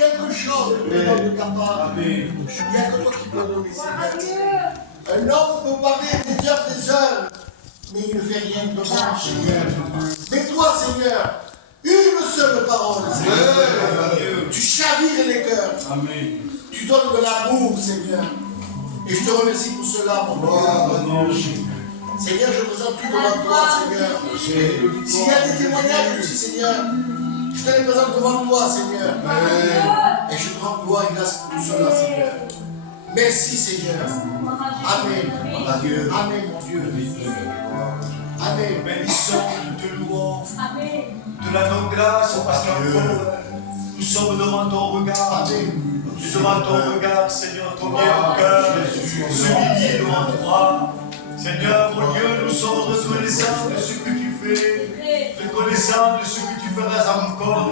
quelque chose que le homme est capable. Il n'y a que toi qui peux donner, Seigneur. Un homme peut parler des heures, mais il ne fait rien de bon, Seigneur. Mais toi, Seigneur, une seule parole, Seigneur. Tu chavires les cœurs. Amen. Tu donnes de l'amour, Seigneur. Et je te remercie pour cela, mon Dieu. Seigneur, je présente tout devant toi, Seigneur. S'il y a des témoignages aussi, Seigneur, je te les présente devant toi, Seigneur. Et je te rends gloire et grâce pour tout cela, Seigneur. Merci, Seigneur. Amen. Amen, mon Dieu. Amen. Bénissons, nous te louons. Te la donne grâce parce que nous sommes devant ton regard. Nous devant ton regard, Seigneur, ton bien au cœur. S'humilier devant toi. Seigneur, mon Dieu, nous sommes reconnaissants de ce que tu fais. Reconnaissants de ce que tu feras encore.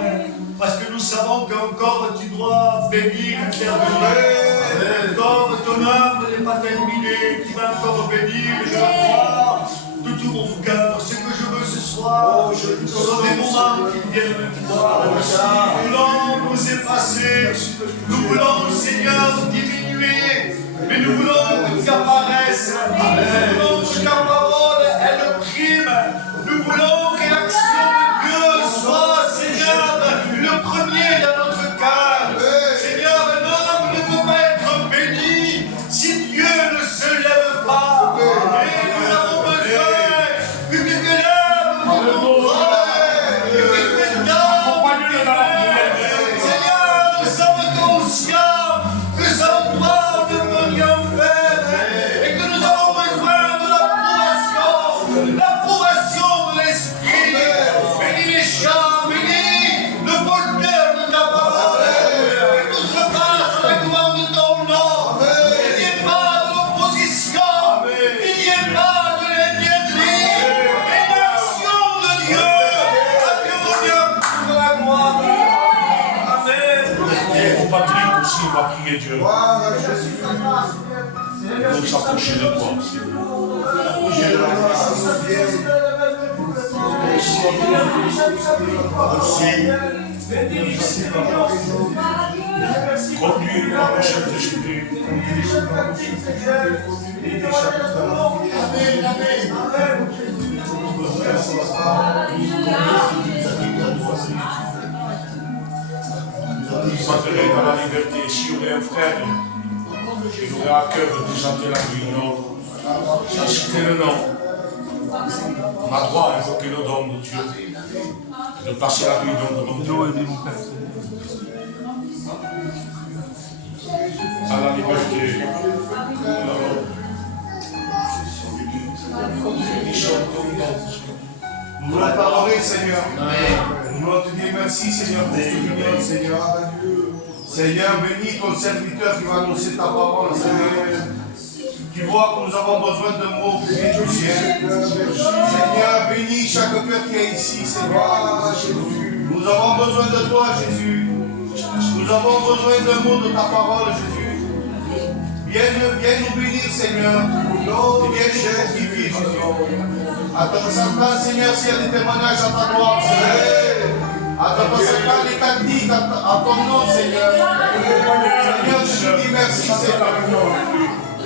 Parce que nous savons qu'encore tu dois bénir, faire de encore ton œuvre n'est pas terminée. Tu vas encore bénir, je le crois, de tout mon cœur. Ce que je veux ce soir, ce sont des moments qui viennent de toi. Nous voulons nous effacer. Nous voulons, Seigneur, diminuer. Mais nous voulons que tu apparaisses. Nous voulons que ta parole elle prime. Nous voulons que l'action de Dieu soit, Seigneur, le premier dans notre cœur. Seigneur, un homme ne peut pas être béni si Dieu ne se lève pas. Et nous avons besoin que tu te lèves pour nous voir, que tu te donnes. Seigneur, nous sommes conscients que sans toi nous ne pouvons rien faire et que nous avons besoin de l'approbation de l'Esprit. Bénis les chants, bénis le porteur de ta parole. Que tout se passe à la gloire de ton nom. Qu'il n'y ait pas de l'opposition, qu'il n'y ait pas de l'interdit. Mais l'action de Dieu. À Dieu revient pour la gloire. Amen. Mon Patrick aussi va prier Dieu. Donc s'approcher de toi. Conduis par le Saint-Esprit. Vous entrerez dans la liberté. S'il y aurait un frère qui aurait à cœur de chanter la réunion, citez le nom. On a droit à invoquer le nom de Dieu, de passer la réunion devant Dieu. À la liberté. Nous voulons t'adorer, Seigneur. Nous voulons te dire merci, Seigneur, pour ce que Seigneur. Seigneur, bénis ton serviteur qui va annoncer ta parole, Seigneur. Tu vois que nous avons besoin de mots pour bien du ciel. Seigneur, bénis chaque cœur qui est ici, Seigneur. Nous avons besoin de toi, Jésus. Nous avons besoin de mots de ta parole, Jésus. Viens nous bénir, Seigneur. Viens nous justifier, Jésus. À ton Satan, Seigneur, s'il y a des témoignages à ta gloire, Seigneur. À ton Satan, les cantiques à ton nom, Seigneur. Seigneur, je te dis merci, Seigneur.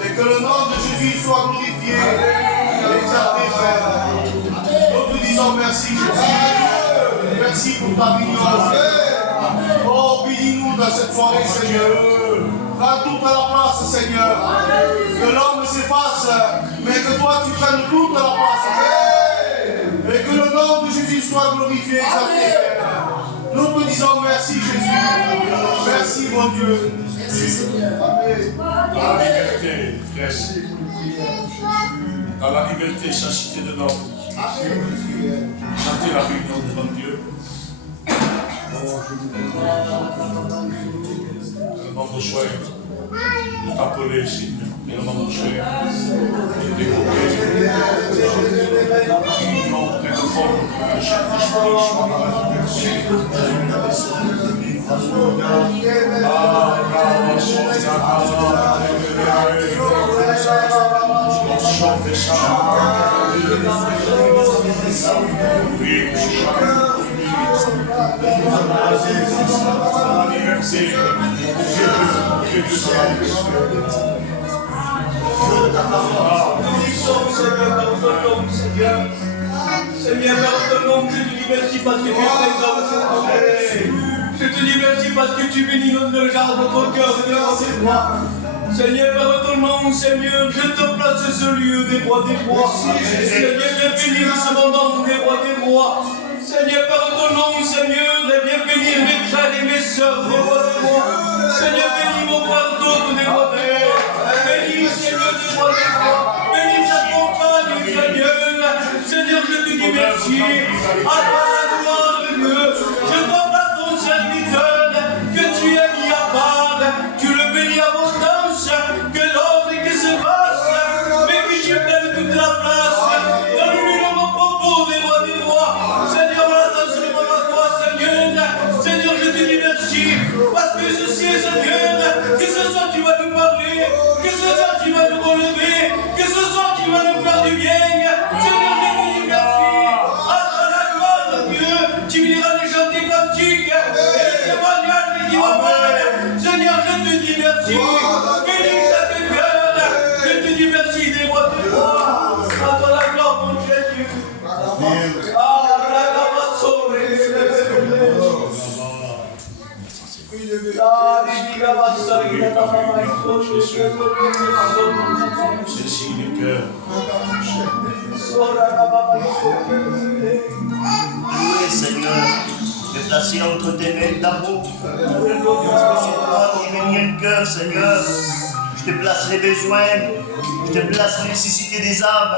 Et que le nom de Jésus soit glorifié et exalté, Père. Nous te disons merci, Jésus. Merci pour ta vigilance. Oh, bénis-nous dans cette soirée, Seigneur. Prends toute la place, Seigneur. Que l'homme s'efface, mais que toi tu prennes toute la place. Et que le nom de Jésus soit glorifié, exalté. Nous te disons merci, Jésus. Merci, mon Dieu. Merci, Seigneur. Amen. Dans la liberté, frère. Dans la liberté, sans citer de nom. Chantez la réunion devant Dieu. Le nom de choix de t'appeler, Seigneur. Et le nom de choix de découvrir l'union pleine forme de chaque esprit soit dans la liberté. Seigneur, pardonne-nous, je te dis merci parce que tu es présent. Je te dis merci parce que tu bénis notre jardin, notre cœur de moi. Seigneur, pardonne-nous, Seigneur, je te place ce lieu des rois des rois. Seigneur, viens bénir ce moment des rois des rois. Seigneur, pardonne-nous, Seigneur, et viens bénir mes frères et mes sœurs des rois des rois. Seigneur, bénis mon frère d'autres des rois des rois. Bénis, Seigneur, des rois des rois. Bénis sa compagne, Seigneur. Seigneur, je te dis merci. À toi la gloire de Dieu. Je t'envoie ton serviteur que tu as mis à part. Tu le bénis à abondance. Que l'ordre et que se passe. Mais que tu prennes toute la place. Donne-lui le mot propos des rois des rois. Seigneur, on attend seulement à toi, Seigneur. Seigneur, je te dis merci. Parce que je sais, Seigneur, que ce soir tu vas nous parler. Que ce soir tu vas nous relever. Que ce soir tu vas nous faire du bien. Seigneur, tu viendras nous chanter cantiques et les témoignages qui vont faire. Seigneur, je te dis merci. Bénis chaque cœur. Je te dis merci des rois des rois. À toi la gloire, mon Jésus. Ceci le cœur. Loué Seigneur, me placer entre tes mains d'amour. Parce que c'est toi qui bénis le cœur, Seigneur. Je te place les besoins, je te place les nécessités des âmes.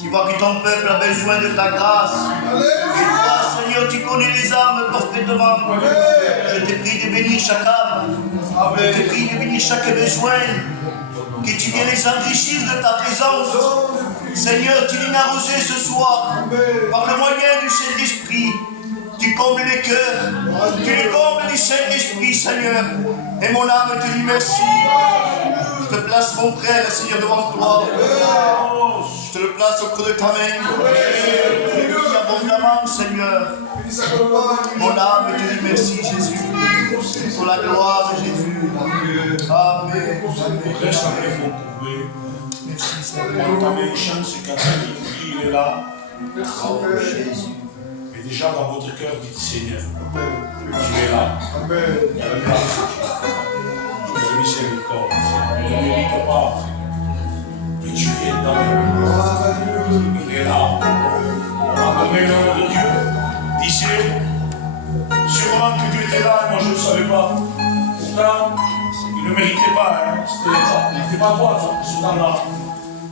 Tu vois que ton peuple a besoin de ta grâce. Et toi, Seigneur, tu connais les âmes parfaitement. Je te prie de bénir chaque âme. Je te prie de bénir chaque besoin. Que tu viennes les enrichir de ta présence. Seigneur, tu viens arroser ce soir par le moyen du Saint-Esprit. Tu combles les cœurs, tu les combles du Saint-Esprit, Seigneur. Et mon âme te dit merci. Je te place mon frère, Seigneur, devant toi. Je te le place au creux de ta main. Prie abondamment, Seigneur. Mon âme te dit merci, Jésus. Pour la gloire de Jésus. Amen. Reste avec les faux courbés. Entamez une chance, c'est quelqu'un qui nous dit, il est là. Mais déjà dans votre cœur, dites Seigneur, tu es là. Il y a le grâce. Je te miséricorde. Je ne mérite pas. Mais tu es dans le il est là. On a donné le nom de Dieu. Disait, sûrement que Dieu était là, et moi je ne le savais pas. Pourtant, il ne méritait pas, hein. Il n'était pas toi, ce temps-là.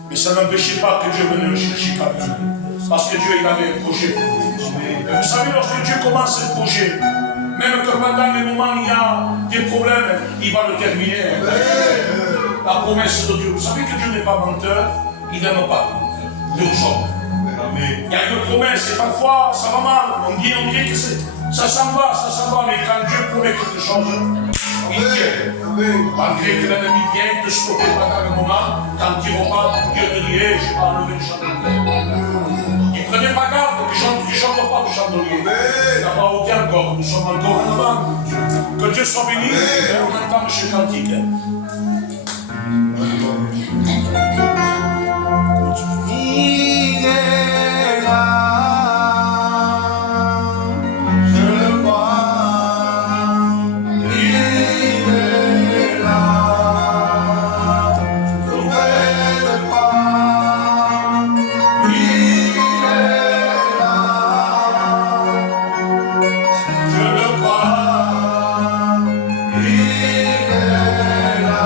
Mais ça n'empêchait pas que Dieu venait le chercher quand même. Parce que Dieu, il avait un projet pour nous. Vous savez, lorsque Dieu commence un projet, même que pendant les moments où il y a des problèmes, il va le terminer. La promesse de Dieu. Vous savez que Dieu n'est pas menteur, il n'aime pas l'urgent. Il y a une promesse et parfois ça va mal. On dit que ça s'en va, mais quand Dieu promet quelque chose, il tient. Malgré que l'ennemi vienne te stopper pendant un moment, quand tu repars, Dieu te dit, hey, je vais enlever le chandelier. Ne prenez pas garde, que je ne chante pas du chandelier. Il n'a pas ôté encore, nous sommes encore en avant. Que Dieu soit béni, et on entend M. Cantique. Il est là, je le vois. Il est là, je ne le pas. Il est là, je le vois. Il est là.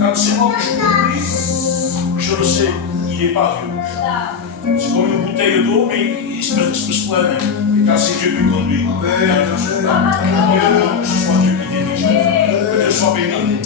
Quand c'est moi que je conduis, je le sais, il n'est pas Dieu. C'est comme une bouteille d'eau, mais il se peut se plaindre. Et quand c'est Dieu qui conduit, que ce soit Dieu qui dirige, que Dieu soit béni.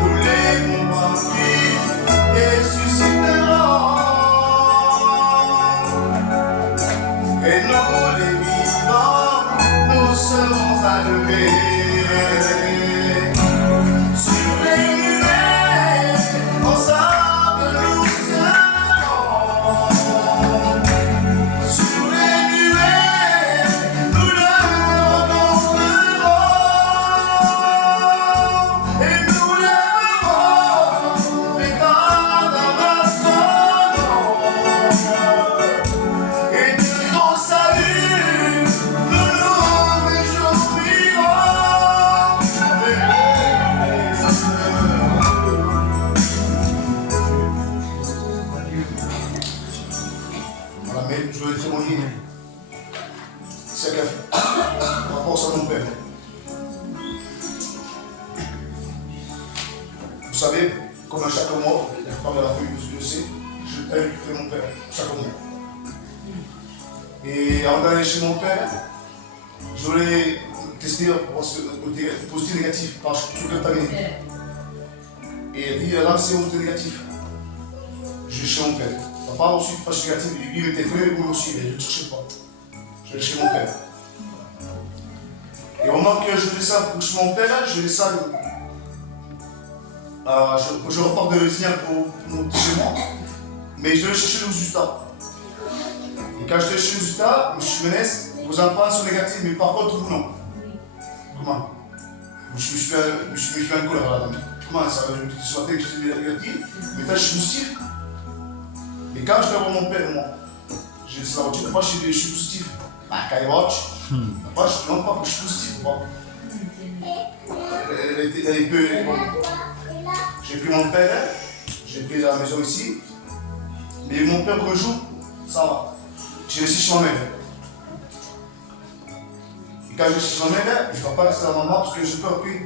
tous les moments qui ressusciteront. Et nous les vivants, nous serons allumés. Sur les nuées, ensemble nous serons. Sur les nuées, nous le rencontrerons. Et nous lèverons les cadavres à son nom. Et dirons salut, nous nous réjouirons. Voilà, mais je vais témoigner. C'est que par rapport à mon père. Vous savez, comme à chaque mois, la plupart de la famille, vous le savez, je paye mon père chaque mois. Et avant d'aller chez mon père, je voulais tester positif négatif par tout le panier. Et il dit, là c'est positif négatif. Je vais chez mon père. Papa ensuite pas chez négatif, il était vrai, moi aussi, mais je ne cherchais pas. Je vais chez mon père. Et au moment que je fais ça pour chez mon père, je fais ça. Je repars de Lezien pour chez moi, mais je devais chercher le résultat. Et quand je devais chercher le résultat, M. Ménès, vos enfants sont négatifs, mais par contre vous non. Comment? Je me suis fait un colère à la dame. Comment ça? Je me suis dit que j'étais négatif, mais là je suis positif. Et quand je vais voir mon père, moi, j'ai dit ça, tu ne pas, je suis positif. Bah, quand il watch, papa, je ne demande pas que je suis positif. Elle est peu. J'ai pris mon père, j'ai pris la maison ici, mais mon père me joue, ça va. J'ai laissé chez ma mère. Et quand je suis chez ma mère, je ne vais pas rester à la maman parce que je peux après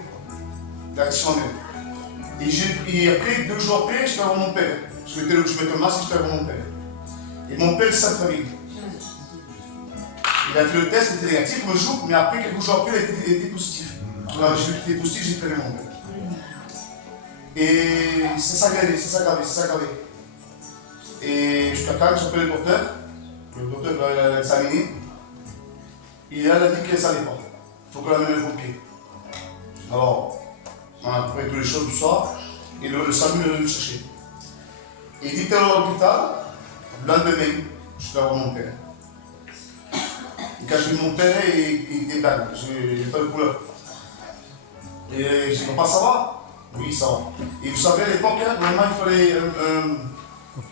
d'aller chez ma mère. Et après, 2 jours après, je vais voir mon père. Je mettais le masque et je vais voir mon père. Et mon père, c'est sa famille. Il a fait le test, il était négatif, il me joue, mais après, quelques jours après, il était positif. Alors, j'ai vu qu'il était positif, j'ai prévenu mon père. Et c'est ça gravé. Et jusqu'à quand j'appelle le docteur l'a examiné. Et elle a dit que ça n'allait pas. Il faut qu'on l'amène au pompier. Alors, on a préparé toutes les choses du soir, et le samedi, il est venu le chercher. Et il était à l'hôpital, le lendemain, je vais voir mon père. Et quand j'ai vu mon père, il était dingue, j'ai pas de couleur. Et j'ai dit, papa, ça va? Oui, ça va. Et vous savez, à l'époque, normalement, il fallait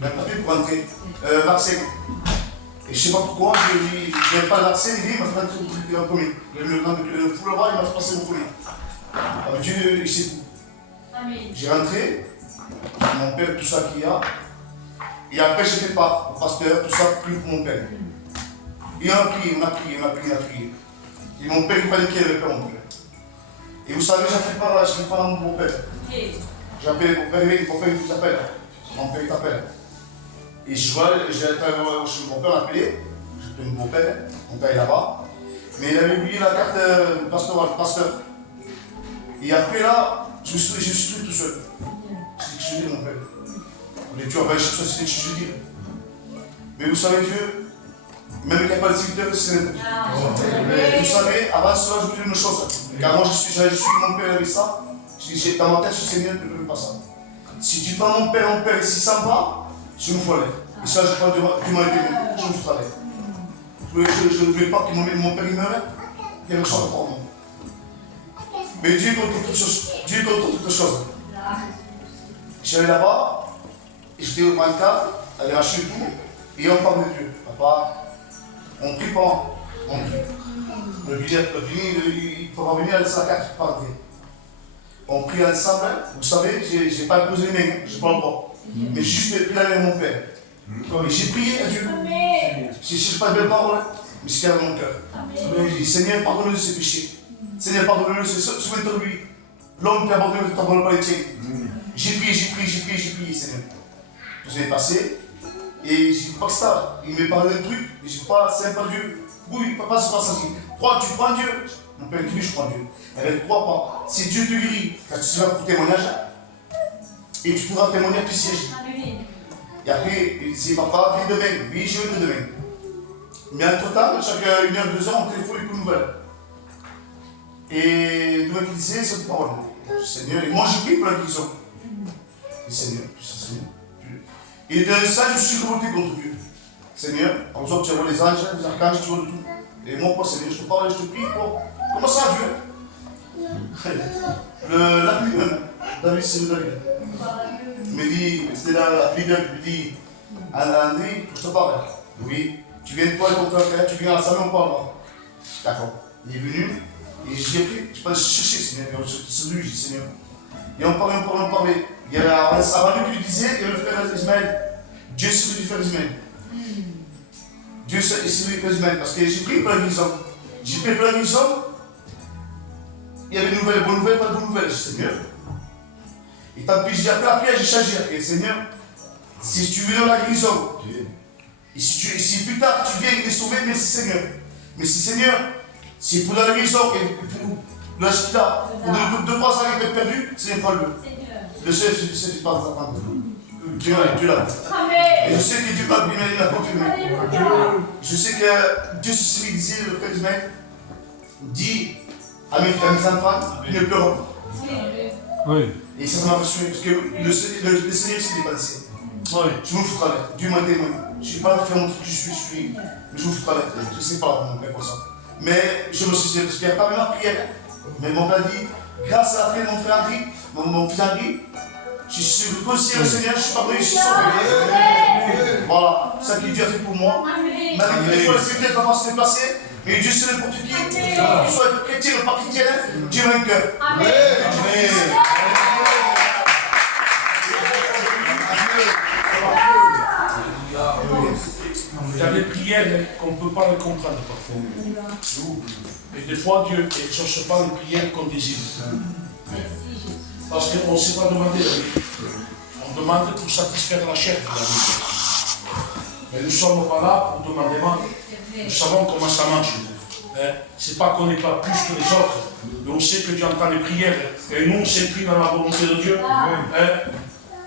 un papier pour entrer, vaccin. Et je ne sais pas pourquoi, je n'avais pas le vaccin, il m'a fait entrer en premier. Le fou là-bas, il m'a fait passer au premier. Alors Dieu, il sait tout. J'ai rentré, mon père, tout ça qu'il y a. Et après, j'ai fait part au pasteur, tout ça, plus pour mon père. Et on a prié. Et mon père, il paniquait avec mon père. Et vous savez, j'ai fait part à mon père. J'appelle mon père, il t'appelle. Mon père, il t'appelle. Et je vois, j'ai été chez mon père, appelé. J'ai appelé mon père est là-bas. Mais il avait oublié la carte pasteur. Et après là, je suis tout seul. Je dis mon père. Mais tu vas pas chercher ça, c'est je dis. Mais vous savez, Dieu, même qu'il n'y a pas de secteur, c'est un Vous savez, avant cela, je vous dis une chose. Car moi, j'avais su mon père avec ça. Dans ma tête, je sais bien que je ne peux pas ça. Si tu prends mon père ici sans va, je me fous aller. Et ça, je ne peux pas d'humanité, je me fous aller. Je ne voulais pas que mon père meure, quelque chose pour moi. Mais Dieu contre toute chose. J'allais là-bas, et j'étais au bancard, elle a racheté tout, et on parle de Dieu. Papa, on prie pas, on prie. Le billet, il faut pas venir à la carte pour parler. On prie ensemble, vous savez, j'ai pas posé les mains, je n'ai pas le droit. Mais juste pris la main de mon père. Et j'ai prié à Dieu. Je ne cherche pas de belles paroles, mais c'est qu'il y a dans mon cœur. J'ai dit, Seigneur, pardonne-le de ses péchés. Seigneur, pardonne-le, souviens-toi de lui. L'homme qui a abandonné ne t'abandonne pas les tiens. J'ai prié, Seigneur. Vous avez passé, et j'ai dit, pas que ça, il m'a parlé d'un truc, mais je dis pas, c'est pas Dieu. Oui, papa, c'est pas ça. Crois, tu prends Dieu. On peut incliner, je crois Dieu. Elle ne croit pas. Si Dieu te guérit, quand tu seras pour témoignage, et tu pourras témoigner à tout siège. Et après, il dit, papa, viens demain. Oui, je viens demain. Mais entre-temps, chaque 1 heure, 2 heures, on téléphone les nouvelles. Et nous, qui disait cette parole. Seigneur, et moi, j'ai pris pour la guérison. Et Seigneur, Seigneur. Et de ça, je suis révolté contre Dieu. Seigneur, par exemple, tu vois les anges, les archanges, tu vois tout. Et moi, pas Seigneur, je te parle et je te prie pour. Comment ça, Dieu? La pluie même. David, c'est le David. Il me dit, c'était la leader qui me dit, André, je te parle. Oui, tu viens de toi et ton frère, tu viens à la salle, on parle. D'accord. Il est venu, et je l'ai pris, je peux aller chercher, Seigneur. C'est lui, Seigneur. Et on parlait. Il y avait un savant qui lui disait, et le frère Ismaël, Dieu c'est lui du frère Ismaël. Dieu c'est lui du frère Ismaël. Parce que j'ai pris plein de guérisons. J'ai pris plein de guérisons. Il y avait de nouvelles, bonnes nouvelles, pas de bonnes nouvelles, Seigneur. Et tant pis, j'ai appelé après, j'ai changé après, Seigneur. Si tu veux dans la guérison, et si plus tard tu viens me sauver, merci Seigneur. Merci Seigneur. Si pour la guérison et pour l'âge qu'il a, pour 2-3 ans qu'il est perdu, c'est pas le. Le Seigneur ne fait pas ça. Dieu l'a. Et je sais que Dieu va bien, il a confirmé. Je sais que Dieu, ce qu'il disait, le frère Ismaël, dit à mes frères, mes enfants, ne pleurent pas. Oui. Et ça m'a rassuré, parce que le Seigneur s'est dépassé. Oui. Je me fous de la lettre. Dieu m'a témoigné. Je ne suis pas fait mon truc, je suis. Mais je me fous de la lettre. Je ne sais pas comment pour ça. Mais je me suis dit, parce qu'il n'y a pas même la prière. Mais mon père dit, grâce à la prière de mon frère André, mon fils André, je suis reconnu au Seigneur, je suis pardonné, je suis sauvé. Voilà, c'est ça que Dieu a fait pour moi. Il m'a dit que des fois, le Seigneur ne peut pas se déplacer, mais Dieu sait n'importe qui. Que soit chrétien ou pas chrétien, Dieu a un cœur. Amen. Il y a des prières qu'on ne peut pas les comprendre parfois. Et des fois, Dieu n'exauce pas les prières qu'on désire. Parce qu'on ne sait pas demander. On demande pour satisfaire la chair de la vie. Mais nous ne sommes pas là pour demander mal. Nous savons comment ça marche. Ce n'est pas qu'on n'est pas plus que les autres, mais on sait que Dieu entend les prières. Et nous, on s'incline dans la volonté de Dieu.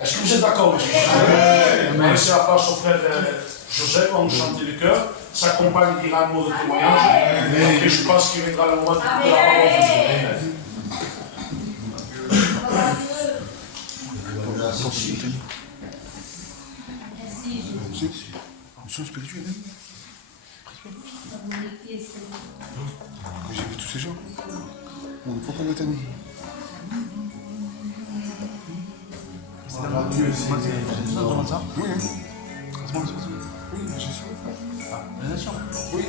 Est-ce que vous êtes d'accord avec ça? On va laisser la place au frère Joseph, on chante le cœur. Sa compagne dira un mot de témoignage. Et je pense qu'il viendra le moment de la parole de Dieu. Mission spirituelle. J'ai vu tous ces gens. On ne faut pas m'étonner. C'est la Dieu aussi. Oui, oui. Oui, Jésus. La nation. Oui.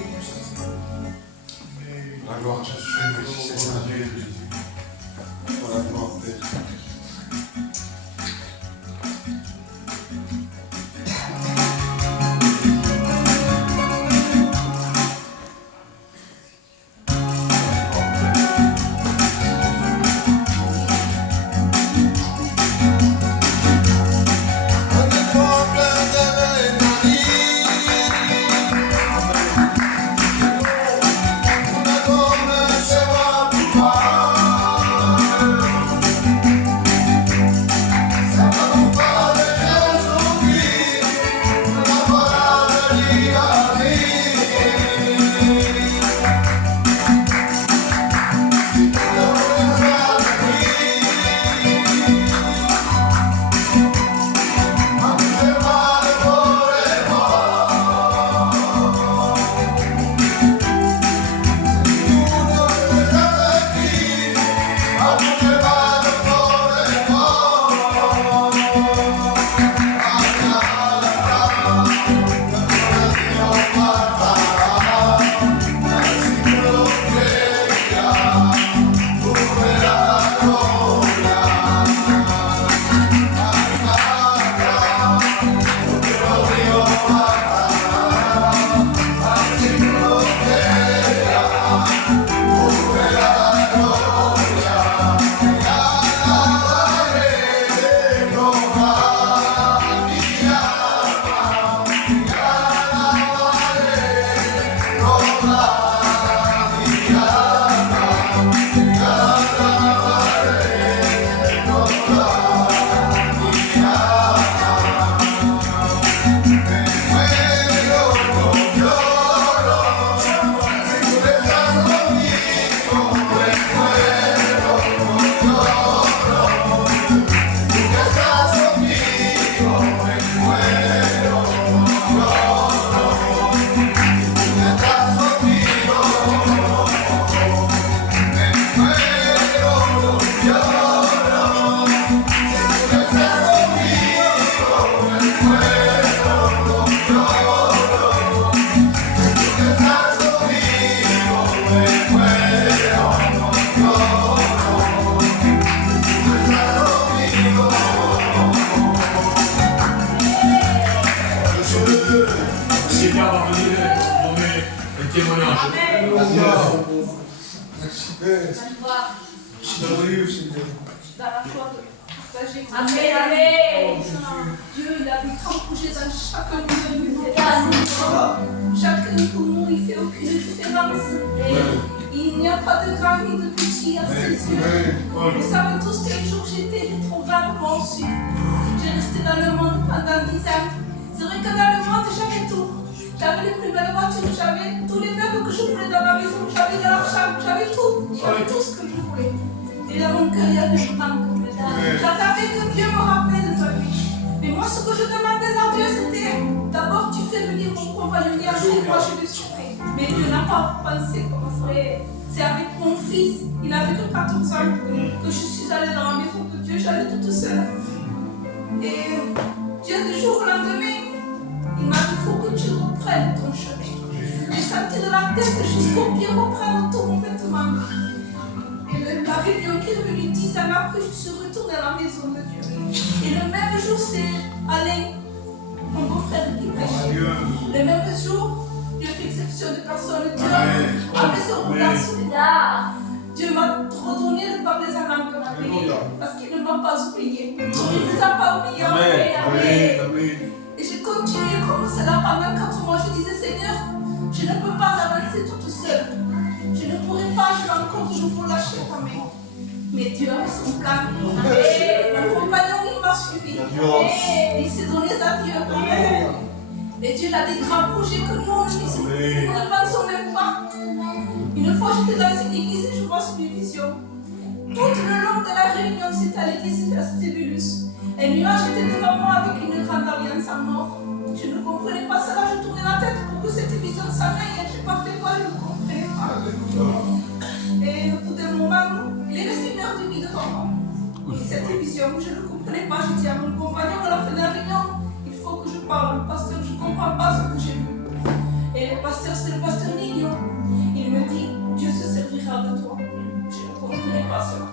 La gloire à Jésus. C'est ça. Pour la gloire de Dieu. Una Dans la foi de partager. Amen. Dieu, il a des grands projets dans chacun de nous. Chacun de nous, il ne fait aucune différence. Il n'y a pas de grand ni de petit à ses yeux. Vous savez tous quel jour j'étais rétrograde, moi aussi. J'ai resté dans le monde pendant 10 ans. C'est vrai que dans le monde, j'avais tout. J'avais les plus belles voitures, j'avais tous les meubles que je voulais dans la maison, j'avais de l'argent, j'avais tout. J'avais tout ce que je voulais. Et dans mon cœur, il y avait le manque. J'attendais que Dieu me rappelle sa vie. Mais moi, ce que je demandais à Dieu, c'était d'abord, tu fais venir mon compagnon, et moi je le suis fait. Mais Dieu n'a pas pensé comme ça. C'est avec mon fils, il n'avait que 14 ans, que je suis allée dans la maison de Dieu, j'allais toute seule. Et Dieu, du jour au lendemain, il m'a dit, il faut que tu reprennes ton chemin. J'ai senti de la tête jusqu'au pied reprendre tout mon vêtement. Et la réunion qui est revenue 10 ans après, je suis retournée à la maison de Dieu. Et le même jour, c'est Alain, mon beau-frère qui prêchait. Le même jour, Dieu fait exception de personne. Dieu avait ce regard solidaire. Dieu m'a redonné le parler en langue parce qu'il ne m'a pas oublié. Il ne vous a pas oublié. Amen. Et j'ai continué comme cela pendant 4 mois. Je disais, Seigneur, je ne peux pas avancer toute seule. Je ne pourrai pas, je vais encore de nouveau lâcher ta main. Mais Dieu avait son plan. Mon compagnon, il m'a suivi. Il s'est donné à Dieu. Et Dieu a des grands projets que nous, nous ne pensons même pas. Une fois, j'étais dans une église et je vois sur mes visions. Tout le long de la réunion, c'était à l'église de la Stébulus. Un nuage était devant moi avec une grande alliance en or. Je ne comprenais pas cela, je tournais la tête pour que cette vision s'amène. Je partais voir, je ne comprenais pas. Et au bout d'un moment, il est resté 1h30 devant moi. Et cette vision, je ne comprenais pas. J'ai dit à mon compagnon à la fin de la réunion, il faut que je parle, pasteur, je ne comprends pas ce que j'ai vu. Et le pasteur, c'est le pasteur Nino. Il me dit, Dieu se servira de toi. Je ne comprenais pas cela.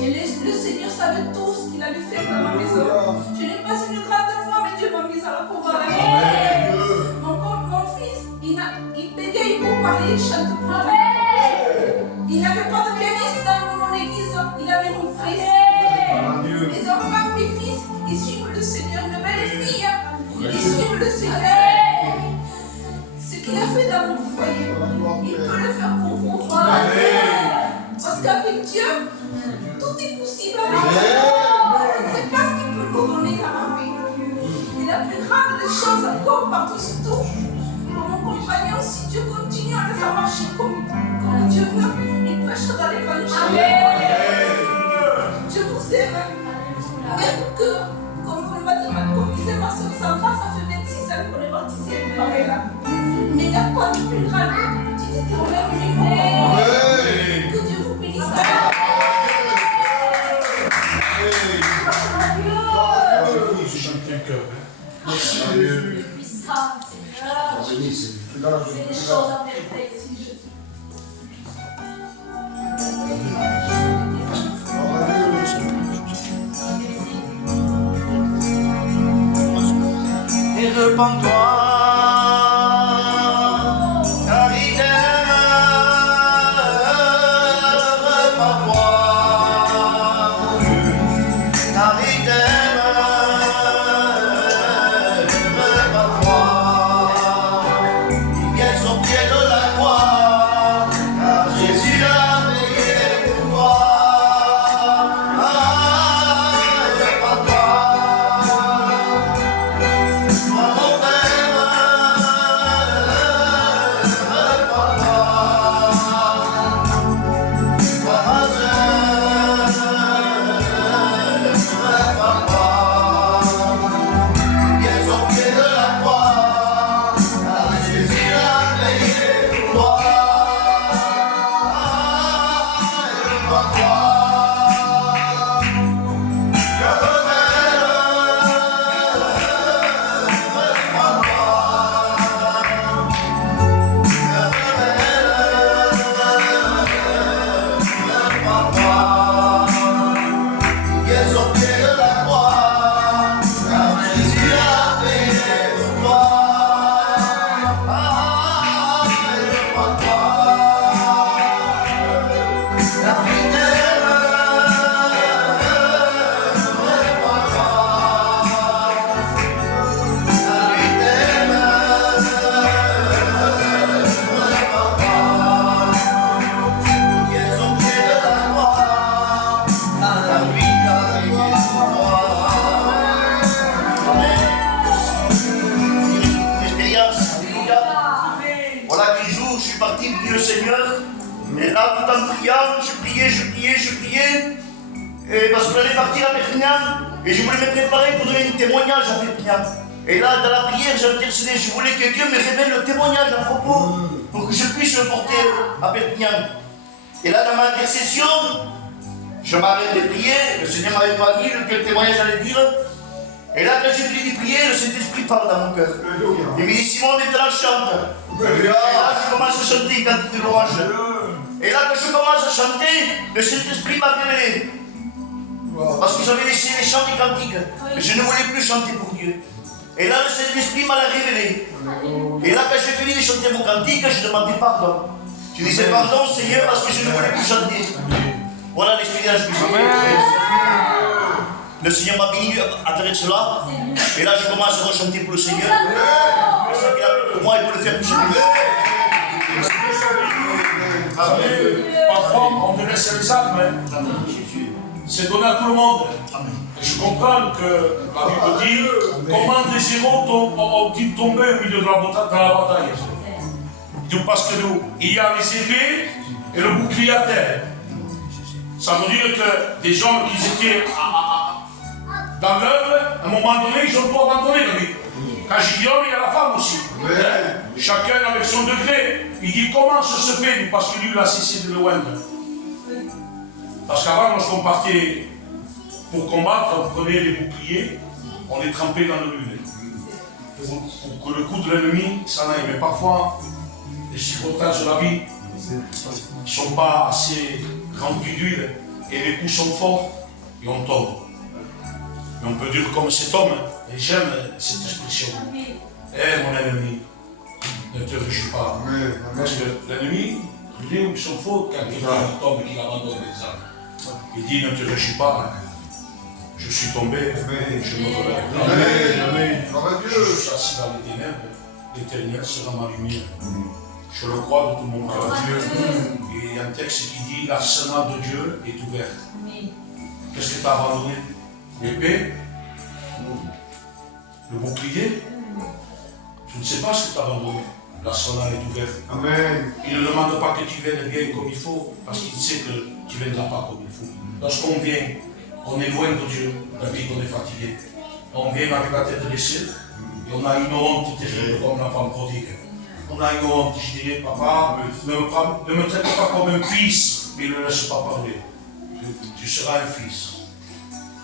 Et le Seigneur savait tout ce qu'il allait faire dans ma maison. Je n'ai pas une grande foi, mais Dieu m'a mise à la cour. Mon fils, il bégaye pour parler, il chante pour parler. Il n'avait pas de pianiste dans mon église, il avait mon fils. Les enfants, mes fils, ils suivent le Seigneur. Mes belles filles, ils suivent le Seigneur. Ce qu'il a fait dans mon foyer, il peut le faire pour vous. Parce qu'avec Dieu, tout est possible avec Dieu. On ne sait pas ce qu'il peut nous donner dans la vie. Et la plus grande des choses encore par-dessus tout, pour mon compagnon, si Dieu continue à le faire marcher comme Dieu veut, il prêchera dans l'évangile. Je vous aime. Même que, comme disait ma soeur Sandra, ça fait 26 ans qu'on est baptisé par là. Mais il n'y a pas de plus grande et de petite qui est au même niveau. Que Dieu vous bénisse. Je chante le cœur. Merci Jésus. Puissant, Seigneur. C'est des choses en vérité. Et repens-toi, car il t'aime. Repens-toi, car il t'aime. Repens-toi, il vient au pied de la croix, car Jésus a payé pour toi. Repens-toi. Le Seigneur, et là tout en priant, je priais, et parce qu'on allait partir à Perpignan, et je voulais me préparer pour donner un témoignage à Perpignan. Et là, dans la prière, j'intercédais, je voulais que Dieu me révèle le témoignage à propos, pour que je puisse le porter à Perpignan. Et là, dans ma intercession, je m'arrête de prier, le Seigneur m'avait pas dit quel témoignage j'allais dire. Et là, quand j'ai fini de prier, le Saint-Esprit parle dans mon cœur. Il me dit, Simon, maintenant chante. Et là, je commence à chanter une quantité de louange. Et là, quand je commence à chanter, le Saint-Esprit m'a révélé. Parce que j'avais laissé les chants des cantiques. Mais je ne voulais plus chanter pour Dieu. Et là, le Saint-Esprit m'a révélé. Et là, quand j'ai fini de chanter mon cantique, je demandais pardon. Je disais pardon, Seigneur, parce que je ne voulais plus chanter. Voilà l'expérience que j'ai faite. Le Seigneur m'a béni à travers cela. Et là, je commence à rechanter pour le Seigneur. Le Seigneur est pour moi et pour le faire plus Parfois, on te laisse les âmes. C'est donné à tout le monde. Et je comprends que la Bible dit comment des héros ont-ils tombé au milieu de la bataille. Parce que il y a les épées et le bouclier à terre. Ça veut dire que des gens qui étaient dans l'œuvre, à un moment donné, ils ont tout abandonné. Quand Gideon, il y a la femme aussi. Chacun avec son degré. Il dit comment ça se fait, parce que lui, il a cessé de le oindre. Parce qu'avant, lorsqu'on partait pour combattre, on prenait les boucliers, on les trempait dans l'huile. Pour que le coup de l'ennemi s'en aille. Mais parfois, les circonstances de la vie ne sont pas assez remplies d'huile et les coups sont forts et on tombe. Mais on peut dire comme cet homme, et j'aime cette expression. Mon ennemi, ne te réjouis pas. Parce que l'ennemi, il est où ils sont faux quand il tombe et qu'il abandonne les armes. Il dit ne te réjouis pas. Je suis tombé, je me relève. Je suis assis dans les ténèbres, l'Éternel sera ma lumière. Je le crois de tout mon cœur. Et il y a un texte qui dit l'arsenal de Dieu est ouvert. Qu'est-ce que tu as abandonné? L'épée, le bouclier. Je ne sais pas ce que tu as abandonné. L'arsenal est ouvert. Amen. Il ne demande pas que tu viennes bien comme il faut, parce qu'il sait que tu ne viendras pas comme il faut. Lorsqu'on vient, on est loin de Dieu, David, on est fatigué. On vient avec la tête baissée, et on a une honte terrible comme l'enfant prodigue. On a une honte, je dirais, papa, ne me traite pas comme un fils, mais ne laisse pas parler. Tu seras un fils.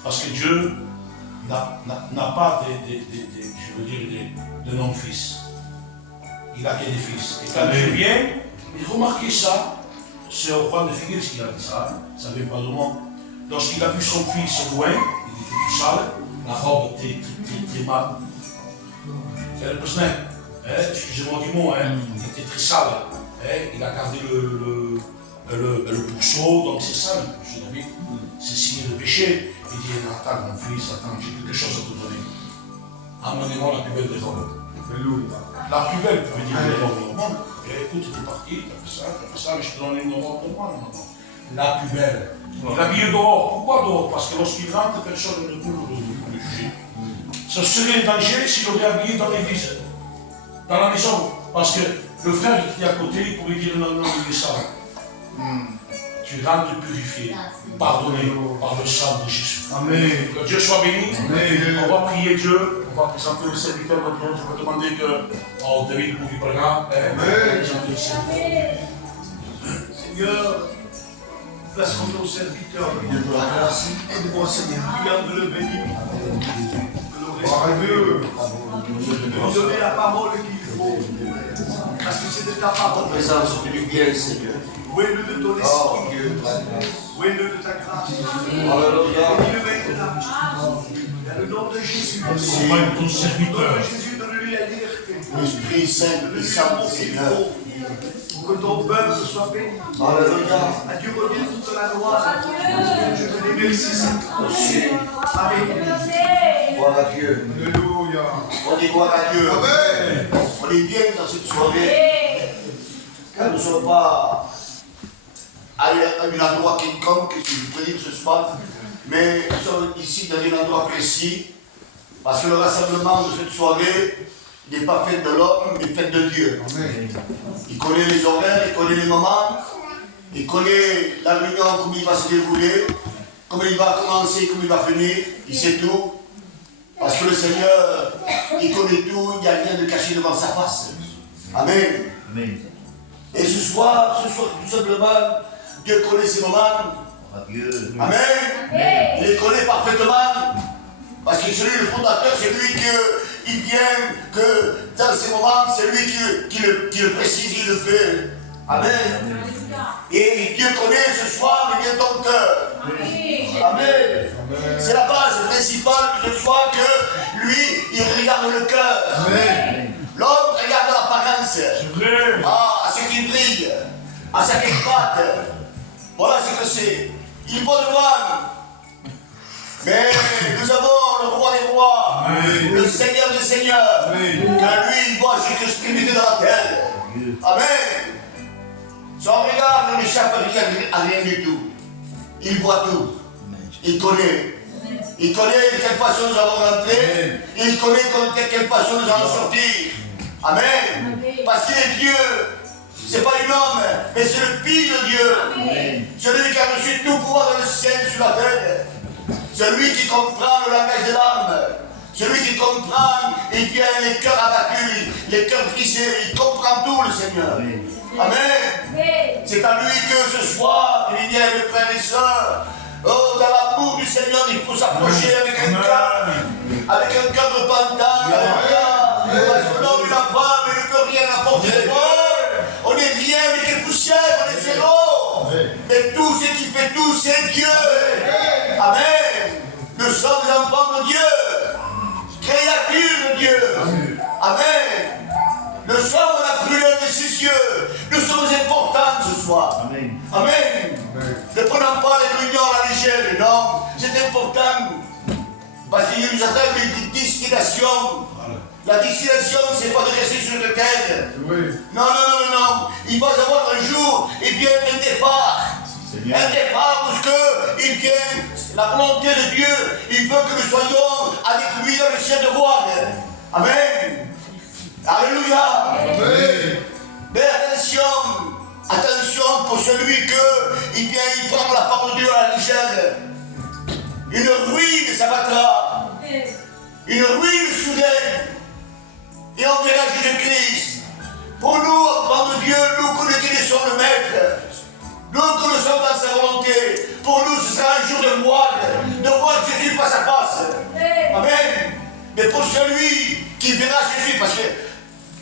Parce que Dieu n'a pas de non-fils. Il a que des fils. Et quand je viens, remarquez ça, c'est au roi de Figueres qui a dit ça, ça ne vient pas de moi. Lorsqu'il a vu son fils loin, il était tout sale, la robe était très mal. C'est le personnel. Excusez-moi du mot, il était très sale. Il a gardé le pourceau, donc c'est ça le pourceau de vie. C'est signé de péché. Il dit, attends mon fils, attends, j'ai quelque chose à te donner. Amenez-moi la plus belle des robes. La plus belle, tu veux dire des robes. Écoute, t'es parti, t'as fait ça, mais je te donne une robe pour moi. Non. La plus belle. Il est habillé dehors. Pourquoi dehors? Parce que lorsqu'il rentre, personne ne peut le juger. Ce serait un danger s'il aurait habillé dans l'église, dans la maison. Parce que le frère qui est à côté, il pourrait dire non, il est sale. Tu rentres purifié, pardonné par le sang de Jésus. Amen. Que Dieu soit béni. Amen. On va prier Dieu. On va présenter le serviteur de Dieu. Je vais demander que David pour du programme. Seigneur, plaçons nos serviteurs Aide-moi, Seigneur. priant de le bénir. Dieu. De nous donner la parole qu'il faut. Parce que c'est de ta parole. Présence de lumière, Seigneur. Louez-le de ton Oh, esprit. Dieu. Louez-le de ta grâce. Alléluia. Bénis-le maintenant. Dans le nom de Jésus. Accompagne ton Au nom serviteur. de Jésus, donne-lui la liberté. L'Esprit Saint, Donne-lui puissant, l'amour qu'il Seigneur. faut. que ton peuple soit béni. Alléluia. À Dieu revient toute la gloire. Je te dis merci, Seigneur. Amen. Gloire à Dieu. Alléluia. On dit gloire à Dieu. Amen. On est bien dans cette soirée. Car nous ne sommes pas à un endroit quelconque que je peux dire ce soir, mais nous sommes ici dans un endroit précis, parce que le rassemblement de cette soirée n'est pas fait de l'homme, mais fait de Dieu. Amen. Il connaît les horaires, il connaît les moments, il connaît la réunion, comment il va se dérouler, comment il va commencer, comment il va finir, il sait tout. Parce que le Seigneur, il connaît tout, il n'y a rien de caché devant sa face. Amen. Amen. Et ce soir, tout simplement, Dieu connaît ces moments. Dieu. Amen. Il les connaît parfaitement. Parce que c'est lui le fondateur, c'est lui qui vient, que dans ces moments, c'est lui qui le précise, il le fait. Amen. Et Dieu connaît ce soir, il vient ton cœur. Amen. C'est la base principale de ce soir que lui, il regarde le cœur. Amen. L'homme regarde l'apparence. Ah, à ce qui brille, à ce qui éclate. Voilà ce que c'est. Il voit devant. Mais nous avons le roi des rois, le Seigneur des seigneurs, car lui, il voit jusqu'à l'extrémité de la terre. Amen. Son regard ne n'échappe à rien du tout. Il voit tout. Il connaît. Il connaît de quelle façon nous allons rentrer. Il connaît de quelle façon nous allons sortir. Amen. Parce qu'il est Dieu. Ce n'est pas un homme, mais c'est le Fils de Dieu. Celui qui a reçu tout pouvoir dans le ciel et sur la terre. Celui qui comprend le langage de l'âme. Celui qui comprend, et bien les cœurs abattus, les cœurs brisés. Il comprend tout, le Seigneur. Amen. C'est à lui que ce soir, il vient, mes frères et sœurs. Oh, dans l'amour du Seigneur, il faut s'approcher avec un cœur repentant. Alléluia. Parce que l'homme et la femme, il ne peut rien apporter de moi. On n'est rien, mais quelle poussière, on est zéro. Mais tout ce qui fait tout, c'est Dieu. Amen. Nous sommes enfants de Dieu. Créatures de Dieu. Amen. Le soir, on a pris l'un de ses yeux. Nous sommes importants ce soir. Amen. Amen. Ne prenons pas les réunions à la légère, non. C'est important. Parce qu'il nous attend une distillation. La distillation, c'est pas de rester sur la terre. Non. Il va y avoir un jour, il vient un départ. Un départ parce qu'il vient, la volonté de Dieu, il veut que nous soyons avec lui dans le ciel de gloire. Amen. Alléluia. Amen. Mais attention pour celui il prend la parole de Dieu à la légère. Une ruine s'abattra. Une ruine soudaine. Et on verra Jésus-Christ. Pour nous, enfants de Dieu, nous connaissons le Maître. Nous connaissons dans sa volonté. Pour nous, ce sera un jour de gloire, de voir Jésus face à face. Amen. Mais pour celui qui verra Jésus, parce que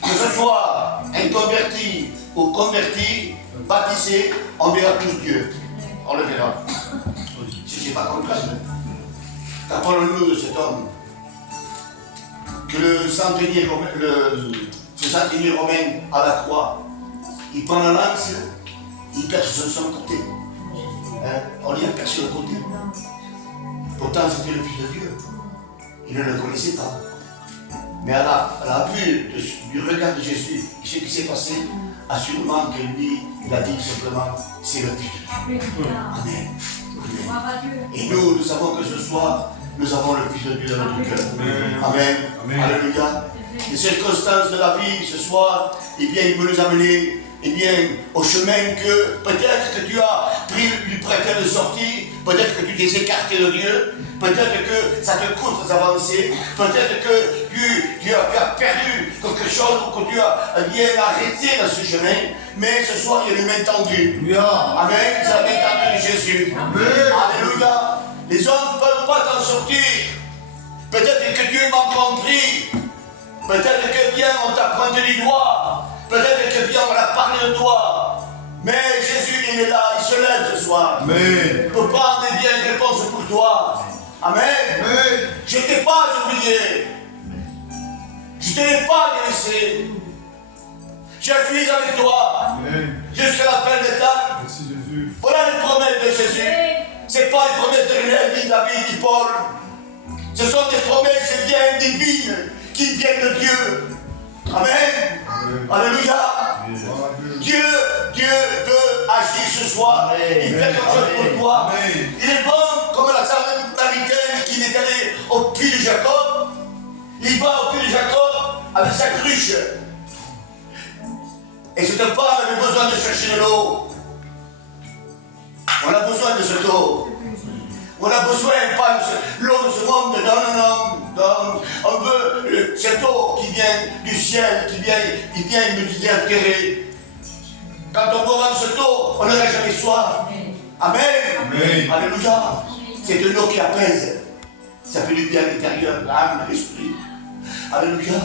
ce soit un converti ou converti, baptisé, on verra tous Dieu. On le verra. Si je n'ai pas compris. Rappelons-nous de cet homme. Que le centenier romain à la croix, il prend la lance, il perce sur son côté. On lui a percé le côté. Pourtant, c'était le Fils de Dieu. Il ne le connaissait pas. Mais à la vue du regard de Jésus, ce qui s'est passé, assurément que lui, il a dit simplement, c'est le Fils de Dieu. Amen. Et nous savons que ce soir, nous avons le Fils de Dieu dans notre cœur. Amen. Alléluia. Les circonstances de la vie ce soir, eh bien, il veut nous amener au chemin que peut-être que tu as pris du prétexte de sortie, peut-être que tu t'es écarté de Dieu, peut-être que ça te coûte d'avancer, peut-être que tu as perdu quelque chose ou que tu as bien arrêté dans ce chemin, mais ce soir il y a une main tendue. Amen. C'est la main tendue de Jésus. Alléluia. Les hommes ne peuvent pas t'en sortir. Peut-être que Dieu m'a compris. Peut-être que bien on t'a pointé du doigt. Peut-être que bien on a parlé de toi. Mais Jésus, il est là, il se lève ce soir. Amen. Pour prendre bien une réponse pour toi. Amen. Amen. Je ne t'ai pas oublié. Je ne t'ai pas laissé. Je suis avec toi jusqu'à la fin des temps. Merci Jésus. Voilà les promesses de Jésus. Ce n'est pas une promesse de René, ni David, ni Paul. Ce sont des promesses bien divines qui viennent de Dieu. Amen. Alléluia. Dieu veut agir ce soir. Il fait quelque chose pour toi. Il est bon comme la Samaritaine qui est allée au puits de Jacob. Il va au puits de Jacob avec sa cruche. Et cette femme avait besoin de chercher de l'eau. On a besoin de cette eau. On a besoin pas de l'eau de ce monde. Non. On veut cette eau qui vient du ciel, qui vient nous désaltérer. Quand on boira de cette eau, on n'aura jamais soif. Amen. Alléluia. C'est de l'eau qui apaise. Ça fait du bien à l'intérieur, l'âme, l'esprit. Alléluia.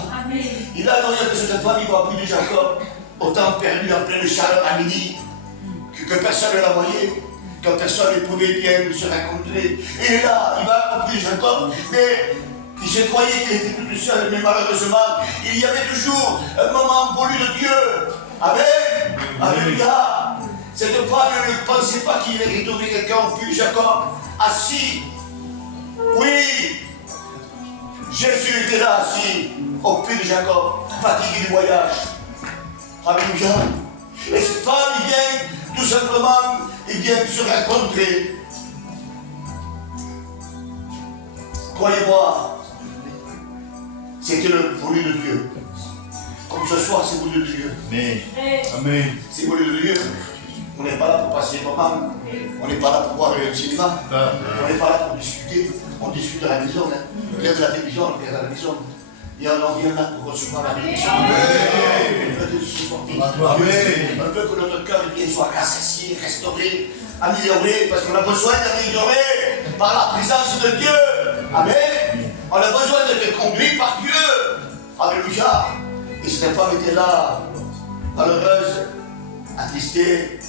Il a donné que cette femme, il va au puits de Jacob, au temps perdu en pleine chaleur à midi, que personne ne la voyait, que personne ne pouvait bien se rencontrer. Et là, il va au puits de Jacob, mais il se croyait qu'il était tout seul, mais malheureusement, il y avait toujours un moment voulu de Dieu. Amen. Alléluia. Cette femme ne pensait pas qu'il allait trouver quelqu'un au puits de Jacob, assis. Oui. Jésus était là assis au puits de Jacob, fatigué du voyage. Alléluia. Et cette femme, il vient tout simplement, il vient se rencontrer. Croyez-moi, c'était le voulu de Dieu. Comme ce soir, c'est voulu de Dieu. Amen. C'est voulu de Dieu. On n'est pas là pour passer le moment. On n'est pas là pour voir le cinéma. On n'est pas là pour discuter. On discute à la maison. Hein. Il y a de la télévision, on regarde à la maison. Et on vient là pour recevoir la bénédiction. On veut que notre cœur soit rassasié, restauré, amélioré, parce qu'on a besoin d'améliorer par la présence de Dieu. Amen. On a besoin d'être conduit par Dieu. Alléluia. Et cette femme était là, malheureuse, attristée,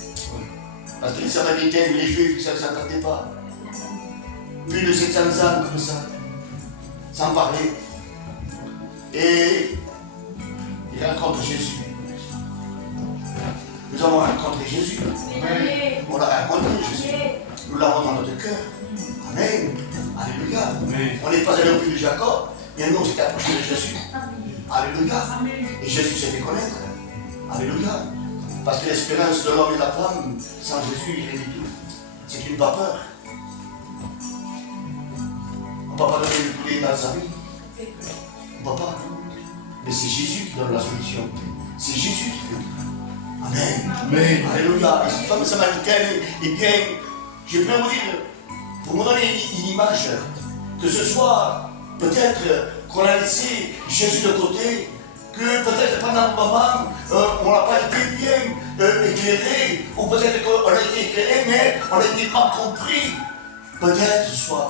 parce que les Samaritains, les Juifs, ça ne s'attendait pas. Plus de 700 ans comme ça, sans parler. Et il rencontre Jésus. Nous avons rencontré Jésus. On l'a rencontré Jésus. Nous l'avons dans notre cœur. Amen. Alléluia. On n'est pas allé au puits de Jacob, mais nous on s'est approché de Jésus. Alléluia. Et Jésus s'est fait connaître. Alléluia. Parce que l'espérance de l'homme et de la femme, sans Jésus, il est du tout. C'est une vapeur. On ne peut pas donner le poulet dans sa vie. On ne peut pas. Mais c'est Jésus qui donne la solution. C'est Jésus qui fait tout. Amen. Alléluia. Et cette femme samaritaine, eh bien, je peux vous dire, pour me donner une image, que ce soit peut-être qu'on a laissé Jésus de côté, que peut-être pendant un moment, on n'a pas été bien éclairé, ou peut-être qu'on a été éclairé, mais on a été mal compris. Peut-être ce soir.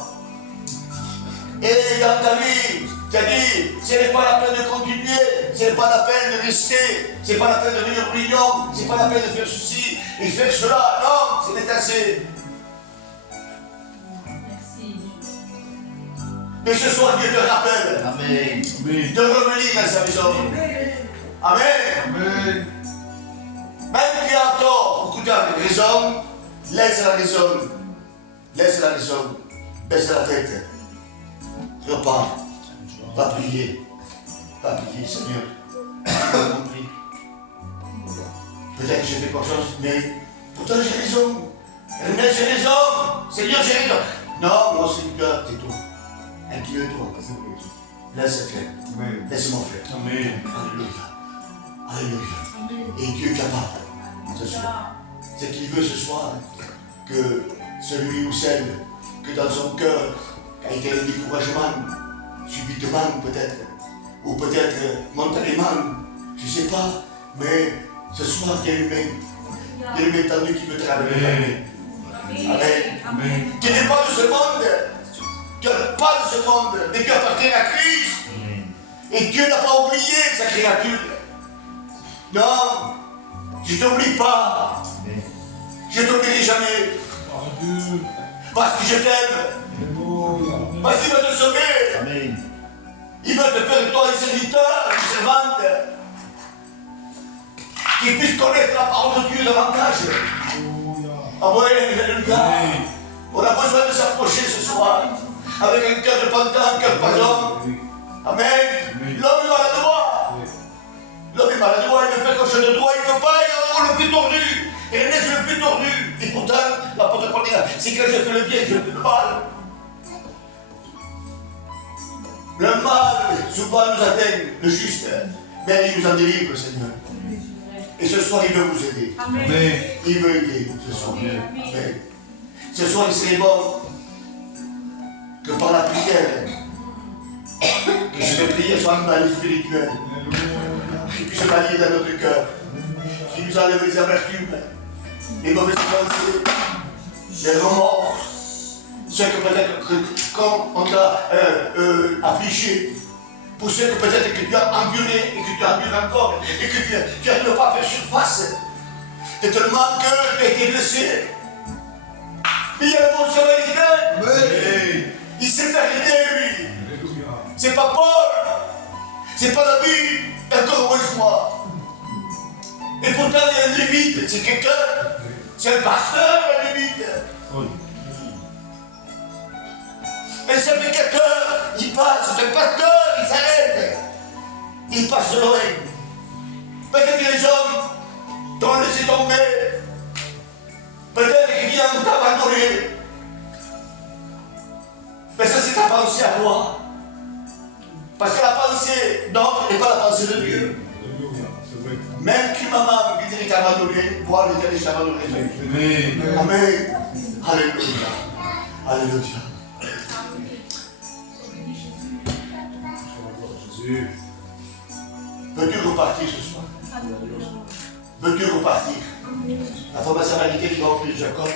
Et dans ta vie, tu as dit, ce n'est pas la peine de continuer, ce n'est pas la peine de rester, ce n'est pas la peine de venir au million, ce n'est pas la peine de faire ceci et faire cela. Non, c'est assez. Mais ce soir, Dieu te rappelle de revenir dans sa maison. Amen. Même qui a tort, beaucoup de raison, laisse la raison. Laisse la raison. Baisse la tête. Repars. Va prier. Va prier, Seigneur. Peut-être que j'ai fait quelque chose, mais pourtant j'ai raison. Ernest, j'ai raison. Seigneur, j'ai raison. Non, mon Seigneur, tais-toi. Incline-toi. Laisse faire. Laisse-moi faire. Amen. Alléluia. Alléluia. Et Dieu est capable ce soir. C'est qu'il veut ce soir que celui ou celle que dans son cœur a été un découragement, subitement peut-être, ou peut-être momentanément, je ne sais pas, mais ce soir il y a une main tendue qui veut travailler. Amen. Qui n'est pas de ce monde. Dieu n'est pas de ce monde, mais Dieu appartient à Christ. Et Dieu n'a pas oublié sa créature. Non, je ne t'oublie pas. Je ne t'oublierai jamais. Parce que je t'aime. Parce qu'il veut te sauver. Amen. Il veut te faire de toi un serviteur, une servante. qu'ils puissent connaître la parole de Dieu davantage. Amen, alléluia. On a besoin de s'approcher ce soir avec un cœur repentant, un cœur pardon. Amen. L'homme est maladroit. L'homme est maladroit, il ne fait que chose de droit, il ne peut pas, il est le plus tordu. Et le nez, c'est le plus tordu. Et pourtant, l'apôtre Paul dit, c'est que je fais le bien, je fais le mal. Le mal, souvent, nous atteigne, le juste. Mais il nous en délivre, le Seigneur. Et ce soir, il veut vous aider. Amen. Il veut aider ce soir. Amen. Ce soir, il serait bon que par la prière, que cette prière soit une manie spirituelle, qui puisse manier dans notre cœur, qui nous enlève les amertumes, les mauvaises pensées, les remords, ceux que peut-être quand on t'a affligé, pour ceux que peut-être que tu as enduré et que tu as enduré encore, et que tu n'arrives pas à faire surface, et tellement que tu as été blessé. Mais il y a le bon Samaritain. Il sait faire aider, lui. C'est pas Paul. C'est pas David. Et encore moins moi. Et pourtant, il y a une limite. C'est quelqu'un. C'est un pasteur, la limite. Et ce prédicateur, il passe. C'est un pasteur, il s'arrête. Il passe de l'oreille. Peut-être que les hommes t'ont laissé tomber. Peut-être qu'il vient t'abandonner. Mais ça, c'est ta pensée à toi. Parce que la pensée d'autre n'est pas la pensée de Dieu. Même qu'une maman qui dirait t'abandonner, moi, je dirais t'abandonner. Amen. Alléluia. Alléluia. Veux-tu repartir ce soir? Veux-tu repartir? La femme samaritaine qui va ouvrir Jacob,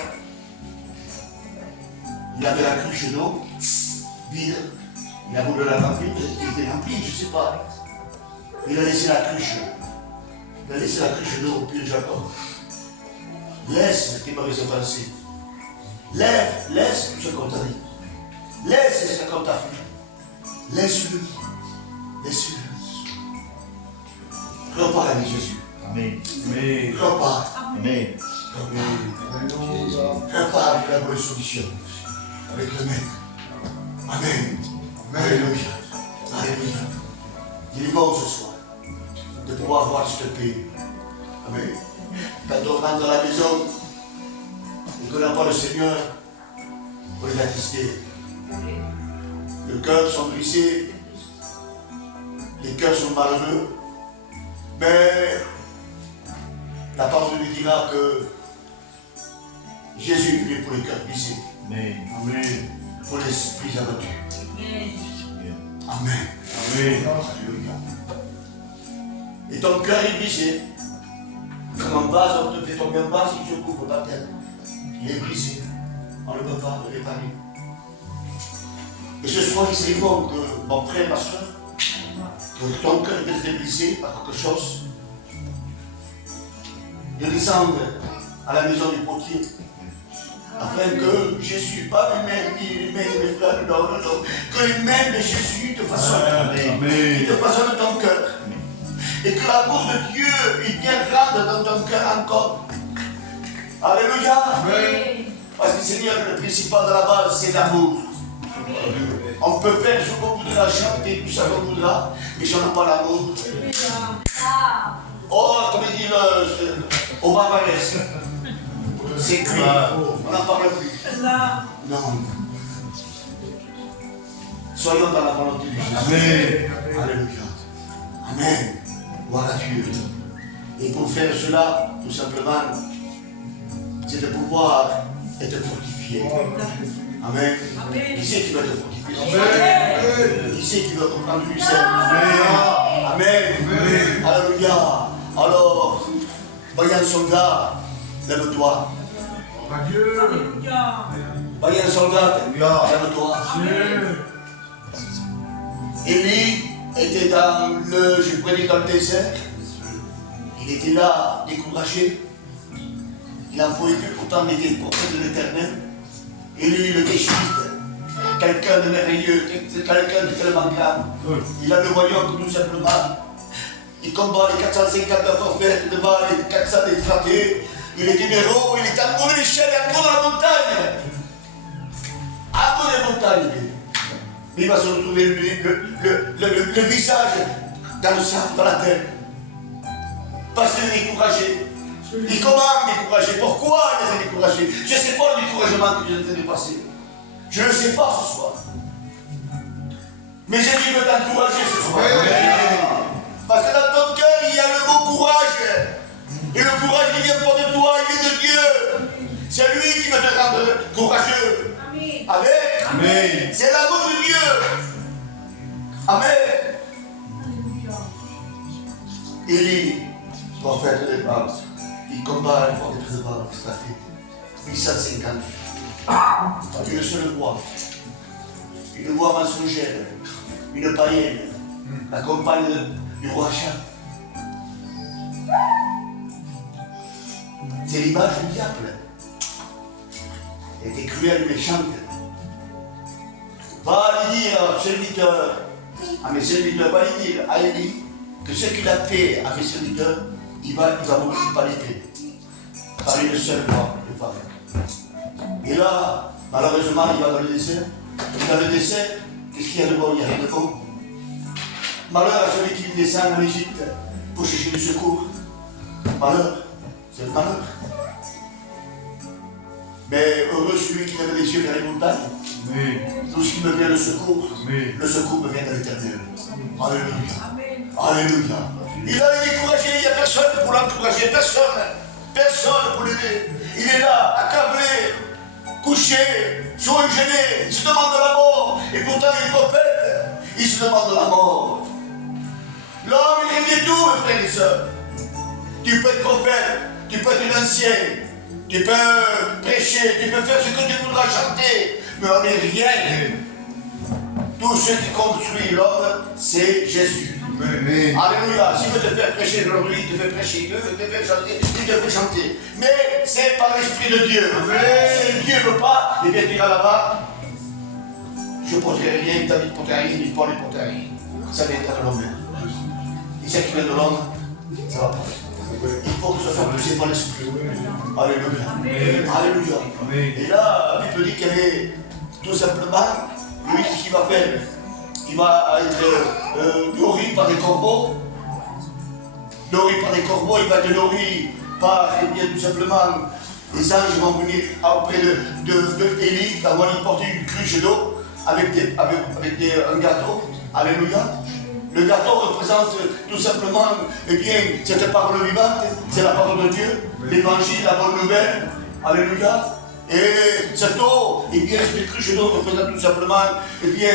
il avait la cruche d'eau, vide, il a voulu la remplir, il était rempli, je ne sais pas. Il a laissé la cruche. Il a laissé la cruche d'eau au pied de Jacob. Laisse tes mauvaises pensées. Laisse tout ce qu'on t'a dit. Laisse ce qu'on t'a fait. Laisse-le. Laisse-le. Repars avec Jésus. Amen. Repars. Amen. Repars avec la bonne solution. Avec le Maître. Amen. Alléluia. Alléluia. Il est bon ce soir de pouvoir voir cette paix. Amen. Quand on rentre dans la maison et qu'on n'a pas le Seigneur, on est attristé. Les cœurs sont brisés, les cœurs sont malheureux, mais la parole nous dira que Jésus est venu pour les cœurs brisés. Amen. Pour l'esprit abattu. Amen. Amen. Alléluia. Et ton cœur est brisé. Comme en base, on te fait tomber en base, il se couvre par terre. Il est brisé. On ne peut pas le réparer. Et ce soir, il serait bon que, mon frère, ma soeur, que ton cœur est brisé par quelque chose, de descendre à la maison du potier, afin que Jésus, pas les mains de mes frères, non, que les mains de Jésus te façonnent, te façonnent ton cœur. Et que l'amour de Dieu, il vient rendre dans ton cœur encore. Alléluia. Parce que Seigneur, le principal de la base, c'est l'amour. On peut faire ce qu'on voudra, chanter tout ça qu'on voudra, mais si on n'a pas l'amour. Oh, comme il dit au barbaresque. C'est cuit. On n'en parle plus. Non. Soyons dans la volonté du Jésus. Alléluia. Amen. Voilà Dieu. Et pour faire cela, tout simplement, c'est de pouvoir être fortifié. Amen. Qui c'est qui va te fortifier? Amen. Qui c'est qui va comprendre du Seigneur? Amen. Alléluia. Alors, voyant soldat, lève-toi. Voyant soldat, lève-toi. Élie était dans le, je pourrais dire dans le désert. Il était là, découragé. Il n'en pouvait plus, pourtant il était prophète de l'Éternel. Élie le Tishbite, quelqu'un de merveilleux, quelqu'un de tellement grand. Il a le royaume tout simplement. Il combat les 459 prophètes devant les 400 détraqués. Il est un héros, il est à bout de l'échelle, à bout de la montagne. À bout de la montagne. Il va se retrouver le visage dans le sang, dans la terre. Parce qu'il est découragé. Il comment découragé? Pourquoi il est découragé? Je ne sais pas le découragement que je suis en train de passer. Je ne le sais pas ce soir. Mais Jésus veut t'encourager ce soir. Parce que dans ton cœur, il y a le mot courage. Et le courage, il ne vient pas de toi, il vient de Dieu. C'est lui qui veut te rendre courageux. Amen. Amen. Amen. C'est l'amour de Dieu. Amen. Élie, prophète de Baal, il combat le prophète de Baal, ça fait 850. Une seule voix. Une voix mensongère. Une païenne. La compagne du roi Achab. C'est l'image du diable. Elle était cruelle, méchante. Va lui dire à mes serviteurs, va lui dire à Élie que ce qu'il a fait à mes serviteurs, il va mourir par l'épée. Par une seule voix de femme. Et là, malheureusement, il va dans le désert. Et dans le désert, qu'est-ce qu'il y a de bon? Il n'y a rien de bon. Malheur à celui qui descend en Égypte pour chercher du secours. Malheur, c'est le malheur. Mais heureux celui qui lève les yeux vers les montagnes. Tout ce qui me vient le secours me vient de l'Éternel. Alléluia. Alléluia. Il a découragé, il n'y a personne pour l'encourager, personne pour l'aider. Il est là, accablé, couché, sur un gelé, il se demande la mort. Et pourtant il est prophète, il se demande la mort. L'homme, il est tout, mes frères et sœurs. Tu peux être prophète, tu peux être un ancien, tu peux prêcher, tu peux faire ce que tu voudras chanter, mais on n'est rien. Tout ce qui construit l'homme, c'est Jésus. Amen. Alléluia. S'il veut te faire prêcher aujourd'hui, il te fait prêcher, il veut te faire chanter, il te fait chanter. Mais c'est par l'Esprit de Dieu. Si Dieu ne veut pas, eh bien tu iras là-bas. Je ne porterai rien, David ne porterait rien, ni Paul ne porterait rien. Ça viendra de l'homme. Et ce qui vient de l'homme, ça va pas. Il faut que ce soit poussé par l'Esprit. Alléluia. Alléluia. Et là, la Bible dit qu'il y avait tout simplement, lui, ce qu'il va faire, il va être nourri par des corbeaux. Nourri par des corbeaux, il va être nourri par, eh bien, tout simplement, les anges vont venir auprès de Élie, qui va lui porter une cruche d'eau avec un gâteau. Alléluia. Le gâteau représente tout simplement, eh bien, cette parole vivante, c'est la parole de Dieu, l'évangile, la bonne nouvelle. Alléluia. Et cette eau, eh bien, cette cruche d'eau représente tout simplement, eh bien,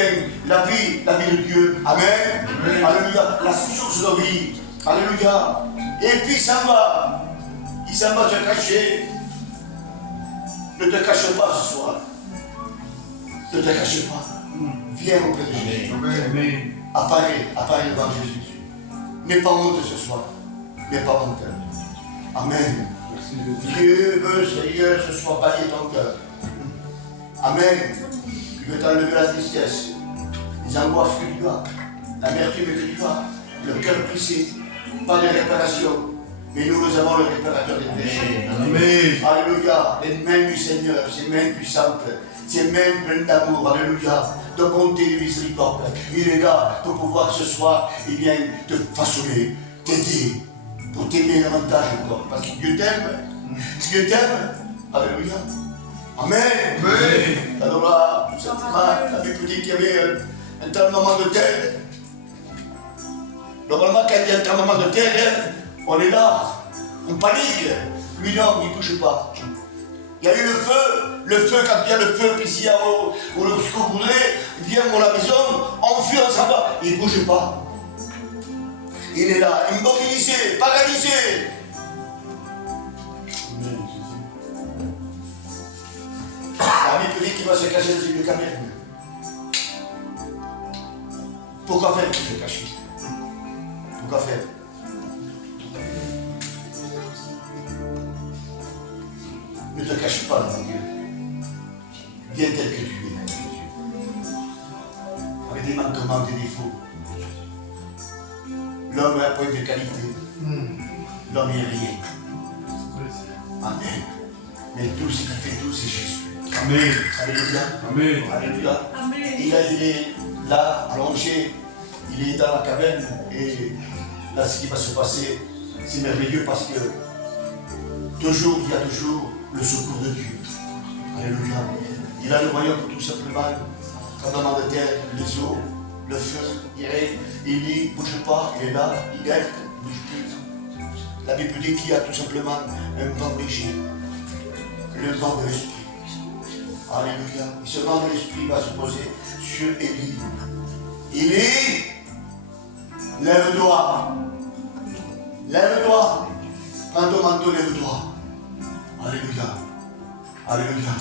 la vie de Dieu. Amen. Alléluia. La source de vie. Alléluia. Et puis il s'en va se cacher. Ne te cache pas ce soir. Ne te cache pas. Viens auprès de Jésus. Amen. Apparaît devant Jésus. N'aie pas honte ce soir. N'aie pas honte. Amen. Dieu veut, Seigneur, ce soir bailler ton cœur. Amen. Il veut t'enlever la tristesse, les angoisses que tu as, l'amertume que tu as, le cœur brisé. Pas de réparation. Mais nous avons le réparateur des péchés. Amen. Alléluia. Les mains du Seigneur, ses mains puissantes, ses mains pleines d'amour. Alléluia. De bonté et de miséricorde. Il est là pour pouvoir ce soir, eh bien, te façonner, t'aider, pour t'aimer davantage encore. Parce que Dieu t'aime. Dieu t'aime. Alléluia. Amen. Amen. Alors là, tout simplement, la Bible dit qu'il y avait un tremblement de terre. Normalement, quand il y a un tremblement de terre, on est là, on panique. Lui, non, il ne bouge pas. Il y a eu le feu, quand il y a le feu, puis s'il y a où le secours brûlé, vient pour la maison, on fuit, on s'en va. Il ne bouge pas. Il est là, immobilisé, paralysé. La Bible dit qu'il va se cacher dans une caverne. Pourquoi faire qu'il se cache? Pourquoi faire? Ne te cache pas devant Dieu. Viens tel que tu es. Avec des manquements, des défauts. L'homme est un point de qualité. L'homme est rien. Amen. Mais tout ce qui fait tout, c'est Jésus. Amen. Alléluia. Amen. Alléluia. Amen. Il est là, allongé. Il est dans la caverne. Et là, ce qui va se passer, c'est merveilleux parce que toujours, il y a toujours le secours de Dieu. Alléluia. Il a le royaume tout simplement. Tremblement de terre, les eaux, le feu, il règne. Il dit, ne bouge pas, il est là, il aide, ne bouge plus. La Bible dit qu'il y a tout simplement un vent léger. Le vent de l'esprit. Alléluia. Et ce vent de l'esprit va se poser sur Élie. Élie, lève-toi. Lève-toi. Prends ton manteau, lève-toi. Alléluia. Alléluia.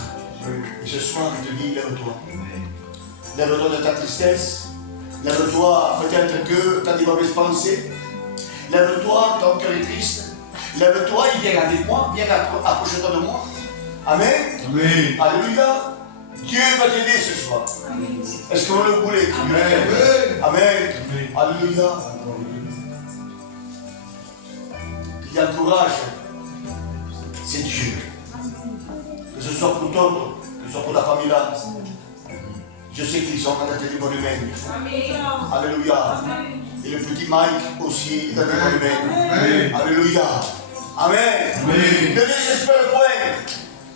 Et ce soir, il te dit, lève-toi. Lève-toi de ta tristesse. Lève-toi, peut-être que tu as des mauvaises pensées. Lève-toi, ton cœur est triste. Lève-toi, il vient avec moi, viens approche-toi de moi. Amen. Amen. Alléluia. Dieu va t'aider ce soir. Est-ce que vous le voulez? Amen. Amen. Alléluia. Qui encourage, c'est Dieu. Que ce soit pour toi, que ce soit pour la famille là. Je sais qu'ils sont en train d'être des bonnes humaines. Alléluia. Et le petit Mike aussi est un des bonnes humaines. Amen. Alléluia. Amen. Amen. Ne désespère point.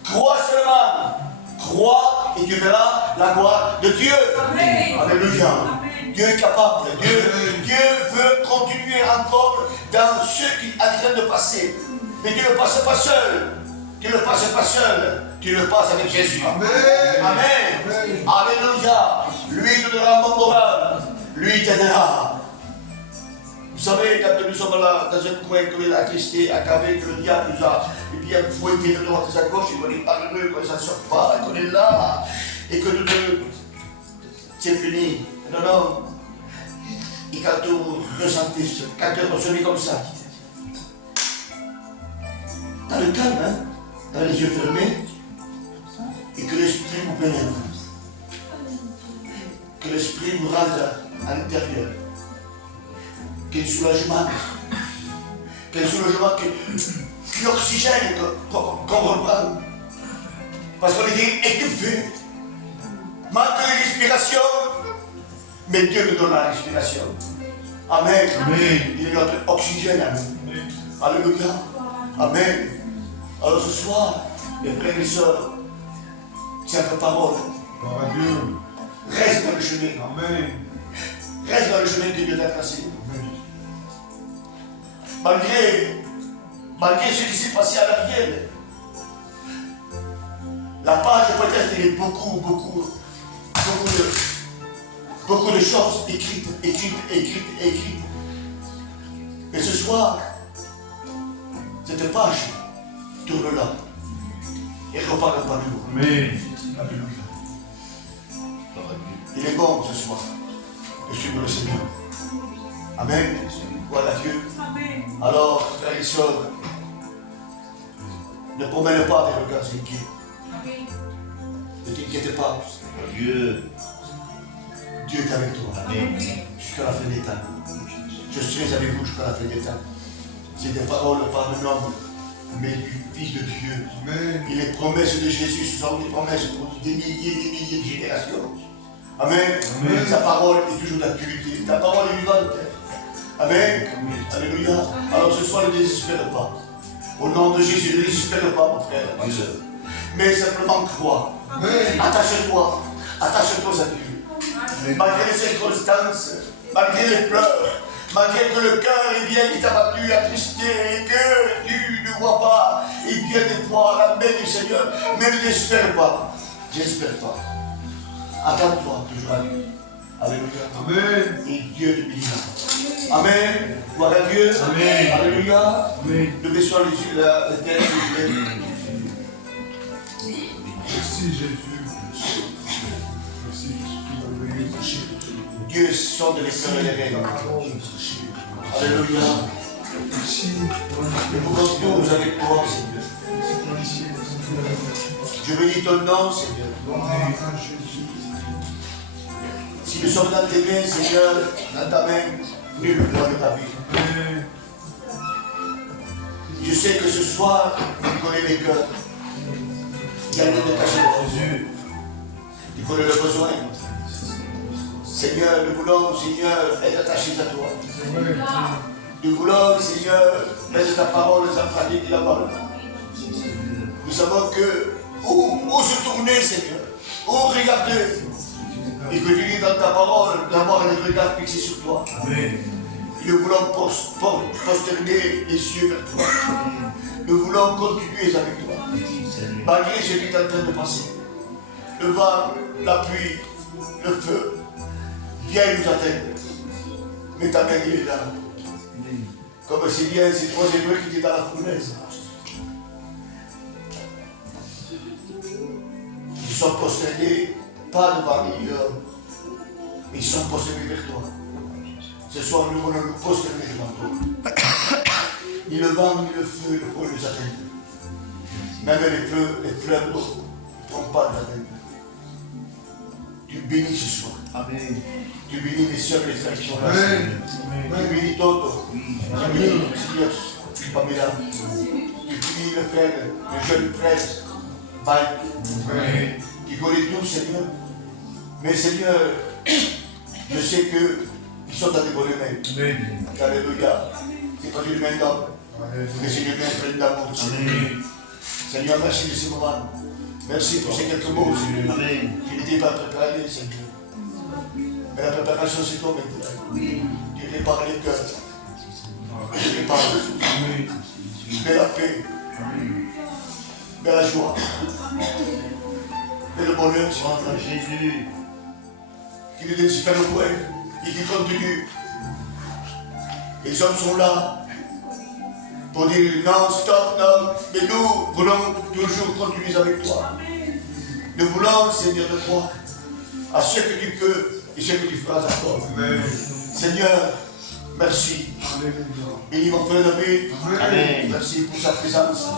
Crois seulement. Crois et tu verras la gloire de Dieu. Amen. Alléluia. Dieu est capable. Dieu veut continuer encore dans ce qui est en train de passer. Mais tu ne passes pas seul. Tu ne passes pas seul. Tu le passes avec Jésus. Amen. Amen. Alléluia. Lui te donnera un bon moral. Lui t'aidera. Vous savez, quand nous sommes là, dans un coin que l'attristé, accabé, que le diable nous a, et bien fouetté de droite et à gauche, il va dire, parle-le, qu'on ne s'en sort pas, qu'on est là, et que tout c'est fini. Non, non. Et quand vous ressentez, quand vous recevez comme ça, dans le calme, hein, dans les yeux fermés, et que l'esprit vous pénètre, que l'esprit vous rentre à l'intérieur. Quel soulagement, quel oxygène qu'on reprend. Parce qu'on est étouffé, manque de respiration, mais Dieu nous donne la respiration. Amen. Amen. Il est notre oxygène à nous. Alléluia. Amen. Alors ce soir, mes frères et sœurs, tiens ta parole. Gloire à Dieu. Reste dans le chemin. Amen. Reste dans le chemin que Dieu t'a tracé. Malgré ce qui s'est passé à l'arrière, la page peut-être il y a beaucoup de choses écrites. Mais ce soir, cette page tourne là et repart par nous. Amen. Alléluia. Il est bon ce soir de suivre le Seigneur. Amen. Voilà Dieu. Alors, frères et sœurs, ne promène pas des regards inquiets. Ne t'inquiète pas. Dieu. Dieu est avec toi. Amen. Jusqu'à la fin des temps. Je serai avec vous jusqu'à la fin des temps. C'est des paroles pas de l'homme, mais du Fils de Dieu. Amen. Et les promesses de Jésus, ce sont des promesses pour des milliers de générations. Amen. Amen. Sa parole est toujours d'actualité. Ta parole est vivante. Amen. Alléluia. Alors ce soir, ne désespère pas. Au nom de Jésus, ne désespère pas, mon frère, ma soeur. Mais simplement crois. Amen. Attache-toi. Attache-toi à Dieu. Malgré les circonstances, malgré les pleurs, malgré que le cœur est bien qui t'a battu, attristé, et que tu ne vois pas, et bien des fois la main du Seigneur, mais ne désespère pas. J'espère pas. Attends-toi toujours à Dieu. Alléluia. Amen. Et Dieu te bénira. Amen. Gloire à Dieu. Amen. Alléluia. Amen. Nous baissons les yeux là, les têtes, les yeux. Merci Jésus. Merci Jésus. Dieu sonde les cœurs et les rêves. Alléluia. Nous pouvons tous avec toi, Seigneur. Je bénis ton nom, Seigneur. Si nous sommes dans tes mains, Seigneur, dans ta main, nul point de ta vie. Je sais que ce soir, tu connais les cœurs. Il y a rien de caché de Jésus. Tu connais le besoin. Seigneur, nous voulons, Seigneur, être attachés à toi. Nous voulons, Seigneur, mettre ta parole en pratique la parole. Nous savons que où se tourner, Seigneur, où regarder, et que tu dis dans ta parole d'avoir un regard fixé sur toi. Amen. Et nous voulons posterner les yeux vers toi. Nous voulons continuer avec toi. Malgré ce qui est en train de passer. Le vent, la pluie, le feu, viens nous atteindre. Mais ta main est là. Comme c'est bien ces trois Hébreux qui étaient dans la fournaise. Ils sont posternés, pas devant les hommes, mais ils sont posternés vers toi. Ce soir, nous voulons nous prosterner devant toi. Ni le vent, ni le feu ne pourront nous atteindre. Même les feux, les fleurs d'eau ne pourront pas nous atteindre. Tu bénis ce soir. Amen. Tu bénis les sœurs et les frères qui sont là. Tu bénis Toto. Tu bénis Seigneur Pamela. Tu bénis le frère, le jeune frère, Mike. Qui connaît tout, Seigneur. Mais Seigneur, je sais qu'ils sont dans des bonnes mains. Alléluia. C'est pas une main d'homme, mais c'est une main pleine d'amour. Seigneur, merci de ces moments. Merci pour ces quelques mots, Seigneur. Qui n'étaient pas préparés, Seigneur. Mais la préparation, c'est toi maintenant. Tu prépares les cœurs. Tu prépares mais la paix. Mais la joie. Et le bonheur, Seigneur Jésus. Qui nous donne super le point et qui continue. Les hommes sont là pour dire non, stop, non. Mais nous voulons toujours continuer avec toi. Nous voulons, Seigneur, de croire à ce que tu peux et ce que tu feras encore. Seigneur, merci. Bénis mon frère David. Amen. Merci pour sa présence.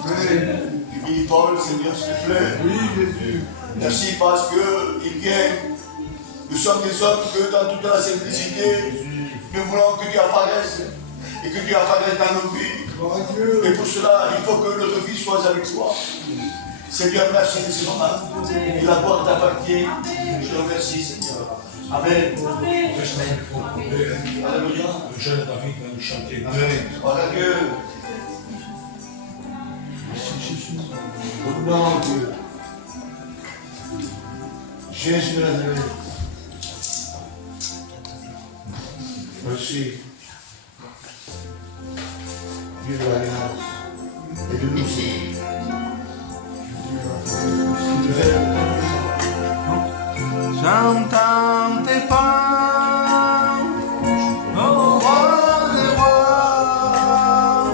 Tu bénis Paul, Seigneur, s'il te plaît. Merci parce qu'il vient. Nous sommes des hommes que dans toute la simplicité, nous voulons que tu apparaisses et que tu apparaisses dans nos vies. Et pour cela, il faut que notre vie soit avec toi. Seigneur, merci de ces moments. Et la gloire t'appartient. Je te remercie, Seigneur. Amen. Alléluia. Le jeune David va nous chanter. Amen. Voilà Dieu. Au nom de Dieu. Jésus de Nazareth. Merci. Dieu de l'Alliance et de nous aussi. J'entends tes pas, au roi des rois,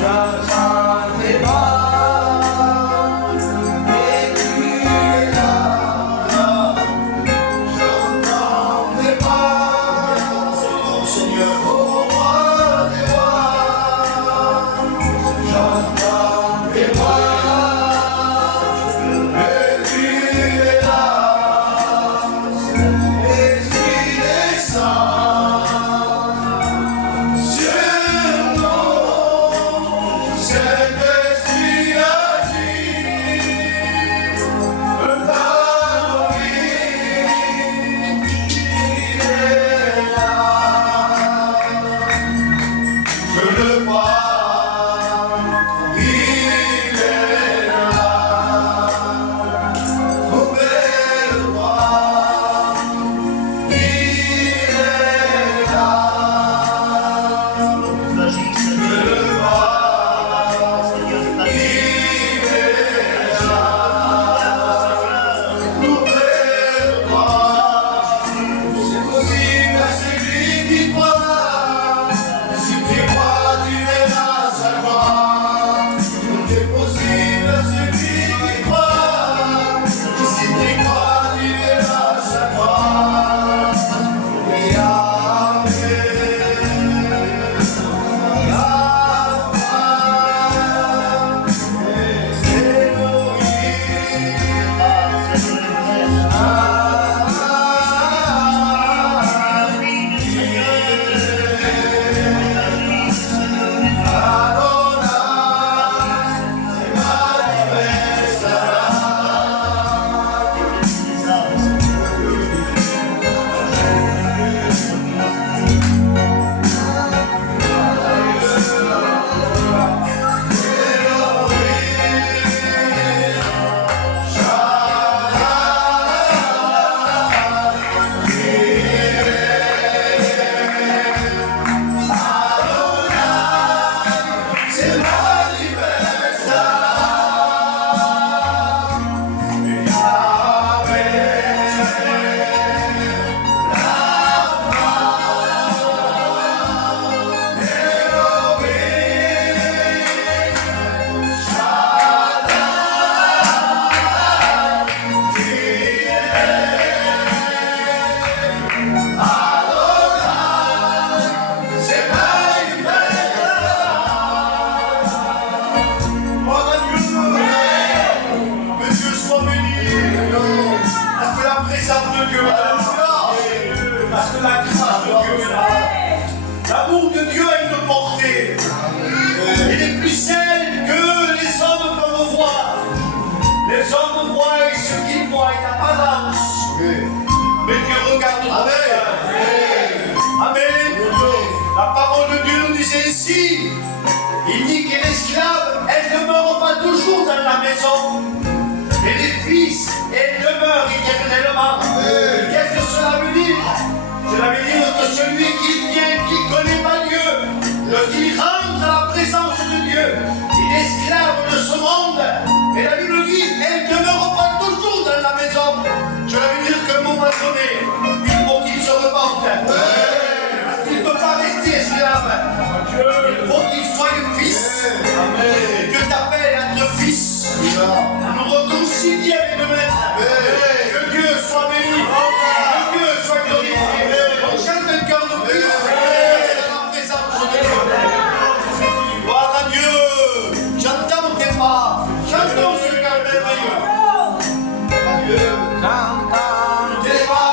j'entends tes pas, et tu es là, j'entends tes pas, Seigneur. au roi des rois, j'entends tes pas. Et tu es là, et Dieu est là. Parce que la grâce de Dieu est là. L'amour de Dieu a une portée. Il est plus celle que les hommes peuvent voir. Les hommes voient ce qu'ils voient, il n'y a pas d'âme. Mais Dieu regarde ton cœur. Amen. La parole de Dieu nous disait ici, il dit que l'esclave, elle ne demeure pas toujours dans la maison. Et les fils, elles demeurent éternellement. Qu'est-ce que cela veut dire? Cela veut dire que celui qui vient, qui ne connaît pas Dieu, lorsqu'il rentre à la présence de Dieu, il est esclave de ce monde. Et la Bible dit, elle ne demeure pas toujours dans la maison. Cela veut dire qu'à un moment donné, il faut qu'il se repente. Il ne peut pas rester esclave. Il faut qu'il soit un fils. Amen. Dieu t'appelle à être fils. Nous réconcilier avec le Maître. Que Dieu soit béni. Que Dieu soit glorifié. On chante un cœur de fils. Dans la présence de Dieu. Gloire à Dieu. J'entends tes pas. Chantons ce cœur merveilleux. Adieu. J'entends tes pas.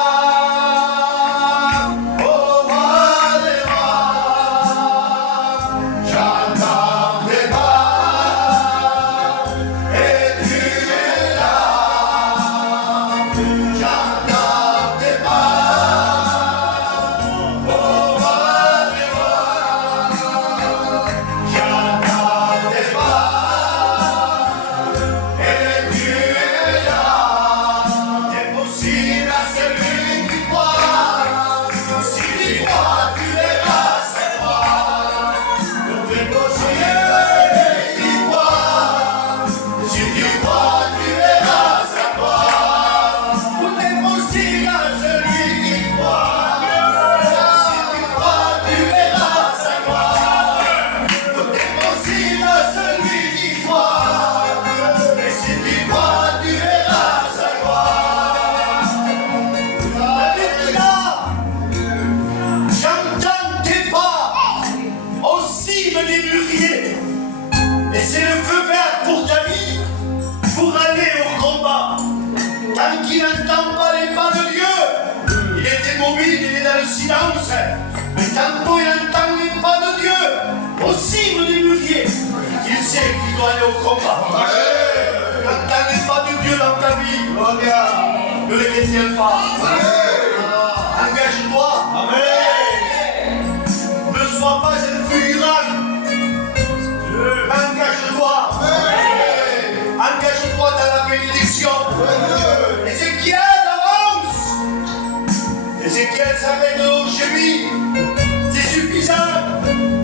Mais tantôt il entend les pas de Dieu, au cible du mûrier, il sait qu'il doit aller au combat. N'entends les pas de Dieu dans ta vie, ne les retiens pas. Engage-toi. Ne sois pas un fuyant. Engage-toi. Engage-toi dans la bénédiction. Ézéchiel avance. Ézéchiel s'arrête chez lui. C'est suffisant.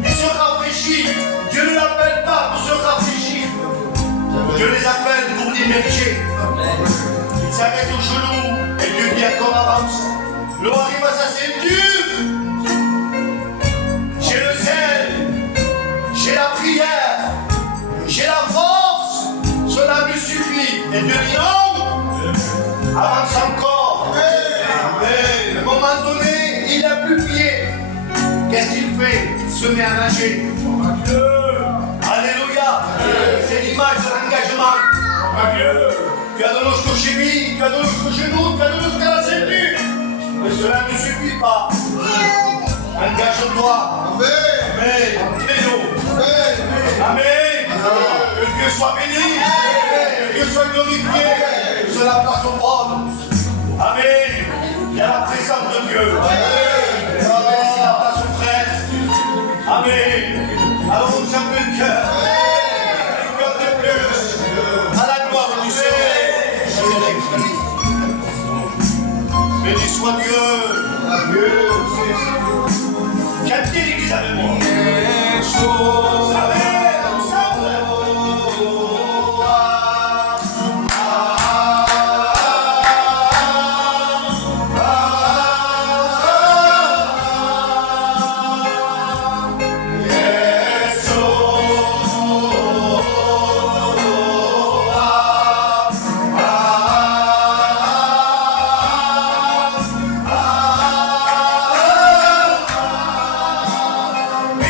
Il se rafraîchit. Dieu ne l'appelle pas pour se rafraîchir. Dieu les appelle pour diriger. Il s'arrête au genou et Dieu dit encore avance. L'eau arrive à sa ceinture. J'ai le zèle. J'ai la prière. J'ai la force. Cela me suffit. Et Dieu dit non. Avance encore. À un moment donné, il n'a plus pied. Qu'est-ce qu'il fait? Il se met à nager. Alléluia. C'est l'image de l'engagement. Tu as de l'eau jusqu'au cheville, tu as de l'eau jusqu'au genou, tu as de l'eau jusqu'à la ceinture. Mais cela ne suffit pas. Engage-toi. Amen. Amen. Que Dieu soit béni. Que Dieu soit glorifié. Cela passe au trône. Amen. Il y a la présence de Dieu. Cela passe au frère. Amen. Alors on chante le cœur. Un cœur de plus. À la gloire du Seigneur. Béni soit Dieu. Chantez l'église avec moi. Amen. Ensemble. We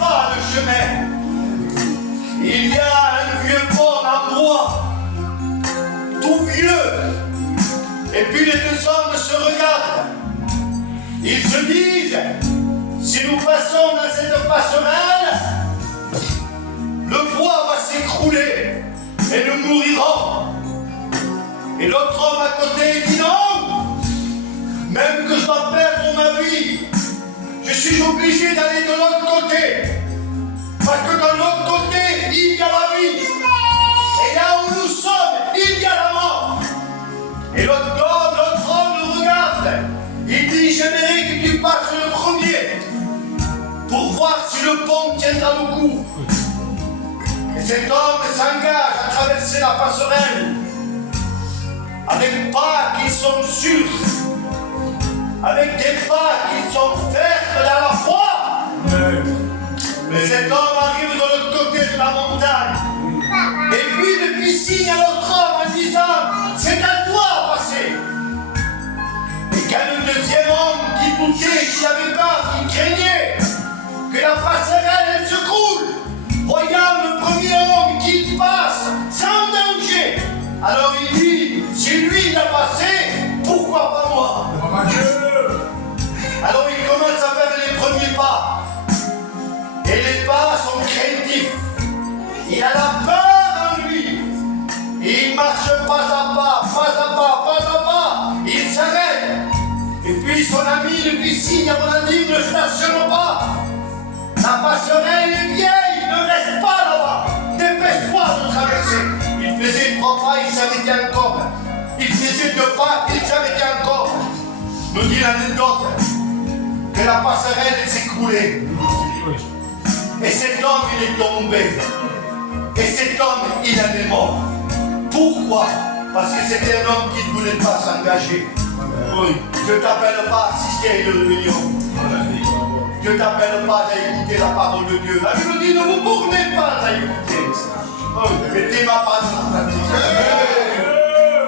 pas de chemin. Il y a un vieux pont en bois, tout vieux. Et puis les deux hommes se regardent. Ils se disent, si nous passons dans cette passerelle, le bois va s'écrouler et nous mourirons. Et l'autre homme à côté dit non, même que je dois perdre ma vie, je suis obligé d'aller de l'autre côté. Parce que de l'autre côté, il y a la vie. Et là où nous sommes, il y a la mort. Et l'autre homme le regarde. Il dit, j'aimerais que tu passes le premier pour voir si le pont tiendra le coup. Et cet homme s'engage à traverser la passerelle avec pas qui sont sûrs, avec des pas qui sont fermes dans la foi. Mais cet homme arrive de l'autre côté de la montagne. Et puis depuis signe à l'autre homme en disant, c'est à toi de passer. Et quand le deuxième homme qui doutait, qui avait peur, qui craignait que la passerelle elle se coule, voyant le premier homme qui passe sans danger, alors il dit, si lui il a passé, pourquoi pas moi? Alors il commence à faire les premiers pas. Et les pas sont craintifs. Il a la peur en lui. Et il marche pas à pas, pas à pas, pas à pas. Il s'arrête. Et puis son ami lui fait signe à mon ami, ne stationne pas. La passerelle est vieille, ne reste pas là-bas. Dépêche-toi de traverser. Il faisait 3 pas, il s'arrêtait encore. Il faisait 2 pas, il s'arrêtait encore. Nous dit l'anecdote que la passerelle s'écroulait. Et cet homme, il est tombé. Et cet homme, il en est mort. Pourquoi? Parce que c'était un homme qui ne voulait pas s'engager. Oui. Je ne t'appelle pas à assister à une réunion. Je ne t'appelle pas à écouter la parole de Dieu. La Bible dit, ne vous bornez pas à écouter. Mettez ma part dans la pratique.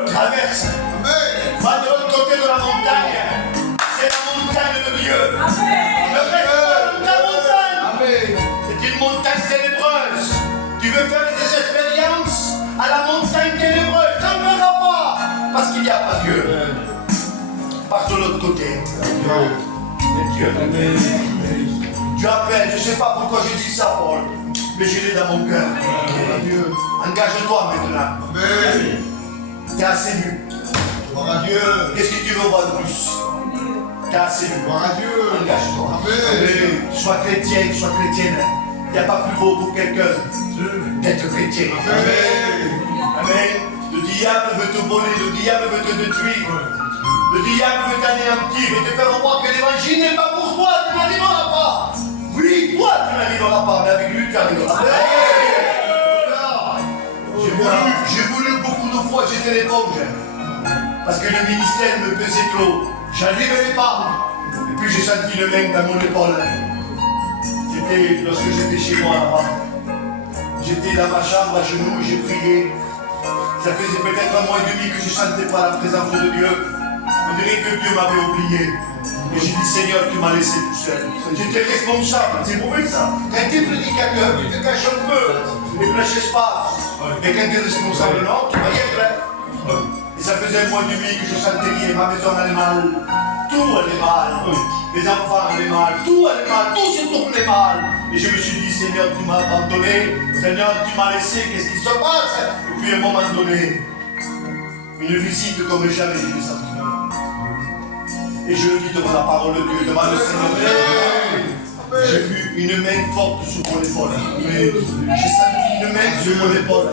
Traverse. Va de l'autre côté de la montagne. C'est la montagne de Dieu. Ne reste pas dans ta montagne. C'est une montagne ténébreuse. Tu veux faire des expériences à la montagne ténébreuse. Tu n'en verras pas. Parce qu'il n'y a pas Dieu. Passe de l'autre côté. Et Dieu. Tu appelles. Je ne sais pas pourquoi je dis ça, Paul. Mais je l'ai dans mon cœur. Engage-toi maintenant. Tu es assez vu. Qu'est-ce que tu veux voir de plus? Tu es assez vu. Engage-toi. Sois chrétien, sois chrétienne. Il n'y a pas plus beau pour quelqu'un d'être chrétien. Amen. Le diable veut te voler, le diable veut te détruire. Le diable veut t'anéantir et te faire voir que l'évangile n'est pas pour toi, tu n'arriveras pas. Oui, toi tu n'arriveras pas, mais avec lui tu arriveras. J'ai voulu beaucoup de fois jeter l'éponge. Parce que le ministère me pesait trop. Je n'arrivais pas. Et puis j'ai senti une main dans mon épaule. C'était lorsque j'étais chez moi là-bas. J'étais dans ma chambre à genoux et j'ai prié. Ça faisait peut-être 1 mois et demi que je ne sentais pas la présence de Dieu. On dirait que Dieu m'avait oublié. Et j'ai dit, Seigneur, tu m'as laissé tout seul. J'étais responsable, c'est mauvais ça. Quand tu es prédicateur, tu te caches un peu, tu ne prêches pas. Mais quand tu es responsable, non, tu vas y être. Et ça faisait 1 mois et demi que je sentais rien. Ma maison allait mal, tout allait mal. Les enfants allaient mal, tout allait mal, tout se tournait mal. Et je me suis dit, Seigneur, tu m'as abandonné. Seigneur, tu m'as laissé, qu'est-ce qui se passe? Et puis à un moment donné, une visite comme jamais je l'ai senti. Et je le dis devant la parole de Dieu, devant le Seigneur. J'ai vu une main forte sur mon épaule. J'ai senti une main sur mon épaule.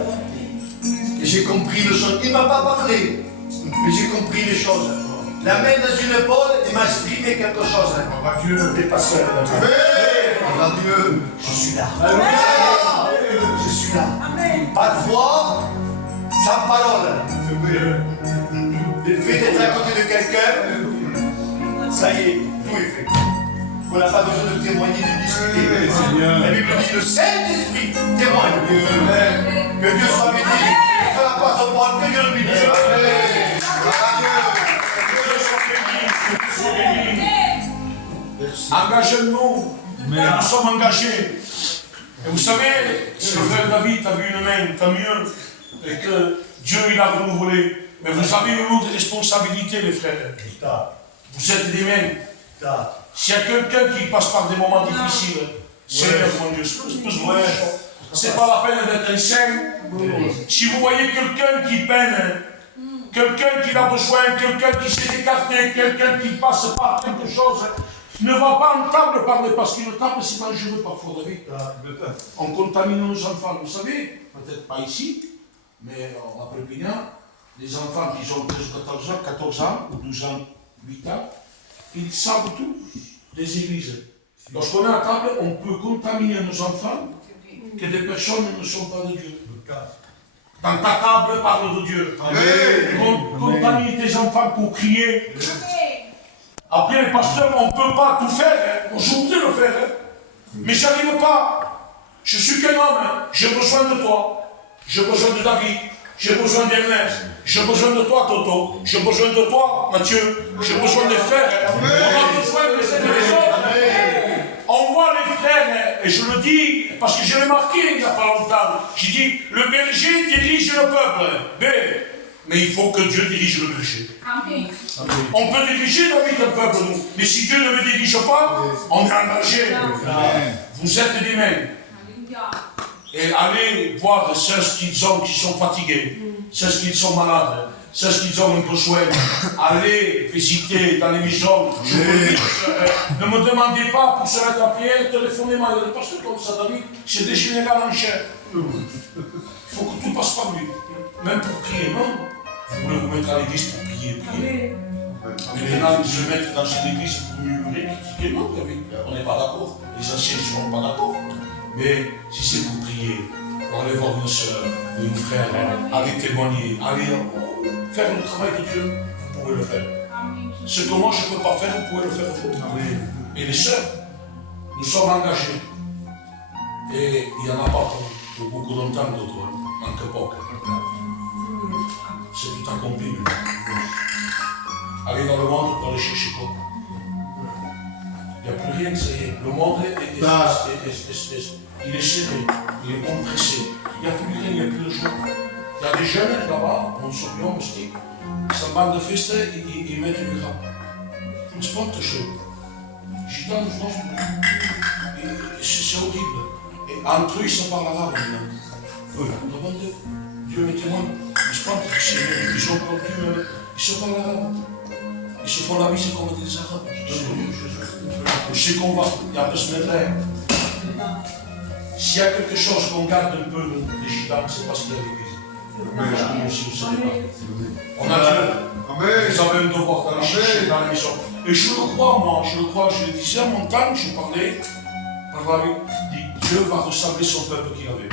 Et j'ai compris les choses. Il ne m'a pas parlé, mais j'ai compris les choses. La main dans une épaule, il m'a exprimé quelque chose. T'es pas seul. Dieu, je suis là. Je suis là. Pas de voix, sans parole. Le fait d'être à côté de quelqu'un, ça y est, tout est fait. On n'a pas besoin de témoigner, de discuter. La Bible dit le Saint-Esprit témoigne. Que Dieu soit béni. Que la passe au point, que Dieu le bénisse. Engagez-nous. Nous sommes engagés. Et vous savez, si le frère David a vu une main, tant mieux, et que Dieu il a renouvelé. Mais vous avez une autre responsabilité, les frères. Vous êtes des mains. S'il y a quelqu'un qui passe par des moments difficiles, Seigneur mon Dieu, c'est pas la peine d'être un saint. Si vous voyez quelqu'un qui peine, quelqu'un qui a besoin, quelqu'un qui s'est écarté, quelqu'un qui passe par quelque chose, ne va pas en table parler, parce qu'une table c'est dangereux parfois, David. On contamine nos enfants, vous savez, peut-être pas ici, mais à Perpignan, les enfants qui ont 14 ans, ou 12 ans, 8 ans, ils savent tout des églises. Lorsqu'on est à table, on peut contaminer nos enfants que des personnes ne sont pas de Dieu. Dans ta table, parle de Dieu. Contamine tes enfants pour crier. Après, les pasteurs, on ne peut pas tout faire. Aujourd'hui, le faire. Mais je n'arrive pas. Je suis qu'un homme. J'ai besoin de toi. J'ai besoin de David. J'ai besoin d'Ernest. J'ai besoin de toi, Toto. J'ai besoin de toi, Mathieu. J'ai besoin des frères. On a besoin des autres. On voit les frères, et je le dis, parce que je l'ai marqué il n'y a pas longtemps. J'ai dit, le berger dirige le peuple. Mais il faut que Dieu dirige le berger. Amen. On peut diriger David le peuple, nous. Mais si Dieu ne me dirige pas, on est engagé. Vous êtes des mains. Et allez voir ceux qu'ils ont, qui sont fatigués, ceux qui sont malades, ceux qui ont un besoin. Allez visiter dans les maisons. Je vous le dis, ne me demandez pas pour se mettre à prière, téléphonez-moi. Il y a des pasteurs comme ça, David, c'est des généraux en chef. Il faut que tout passe par lui. Même pour prier, non. Vous voulez vous mettre à l'église pour prier. Mais maintenant, ils se mettent dans une église pour murmurer, critiquer. Non, on n'est pas d'accord. Les anciens ne sont pas d'accord. Mais si c'est pour prier, allez voir une soeur ou une frère, allez témoigner, allez faire le travail de Dieu, vous pouvez le faire. Ce que moi je ne peux pas faire, vous pouvez le faire vous. Et les sœurs, nous sommes engagés. Et il n'y en a pas pour beaucoup longtemps d'autres, manque pas. C'est tout accompli. Allez dans le monde pour aller chercher quoi. Il n'y a plus rien, ça y est. Le monde il est serré, il est compressé. Il n'y a plus rien, il n'y a plus de joie. Il y a des jeunes là-bas, on se dit, on se dit, ça bande de festa, ils mettent du gras. C'est pas de choses. Gitans, c'est horrible. Et entre eux, ils se parlent arabe maintenant. Dieu me témoigne. Ils se parlent, ils ont perdu, ils se parlent arabe. Ils se font la vie comme des arabes. Je sais qu'on va, il y a peu se mettre là. S'il y a quelque chose qu'on garde un peu des gitans, c'est parce qu'il y a l'église. Si vous ne savez pas. On a Dieu. Vous avez un devoir d'aller chercher dans la maison. Et je le crois, moi, je le disais à mon temps, je parlais, Dieu va ressembler son peuple qu'il avait.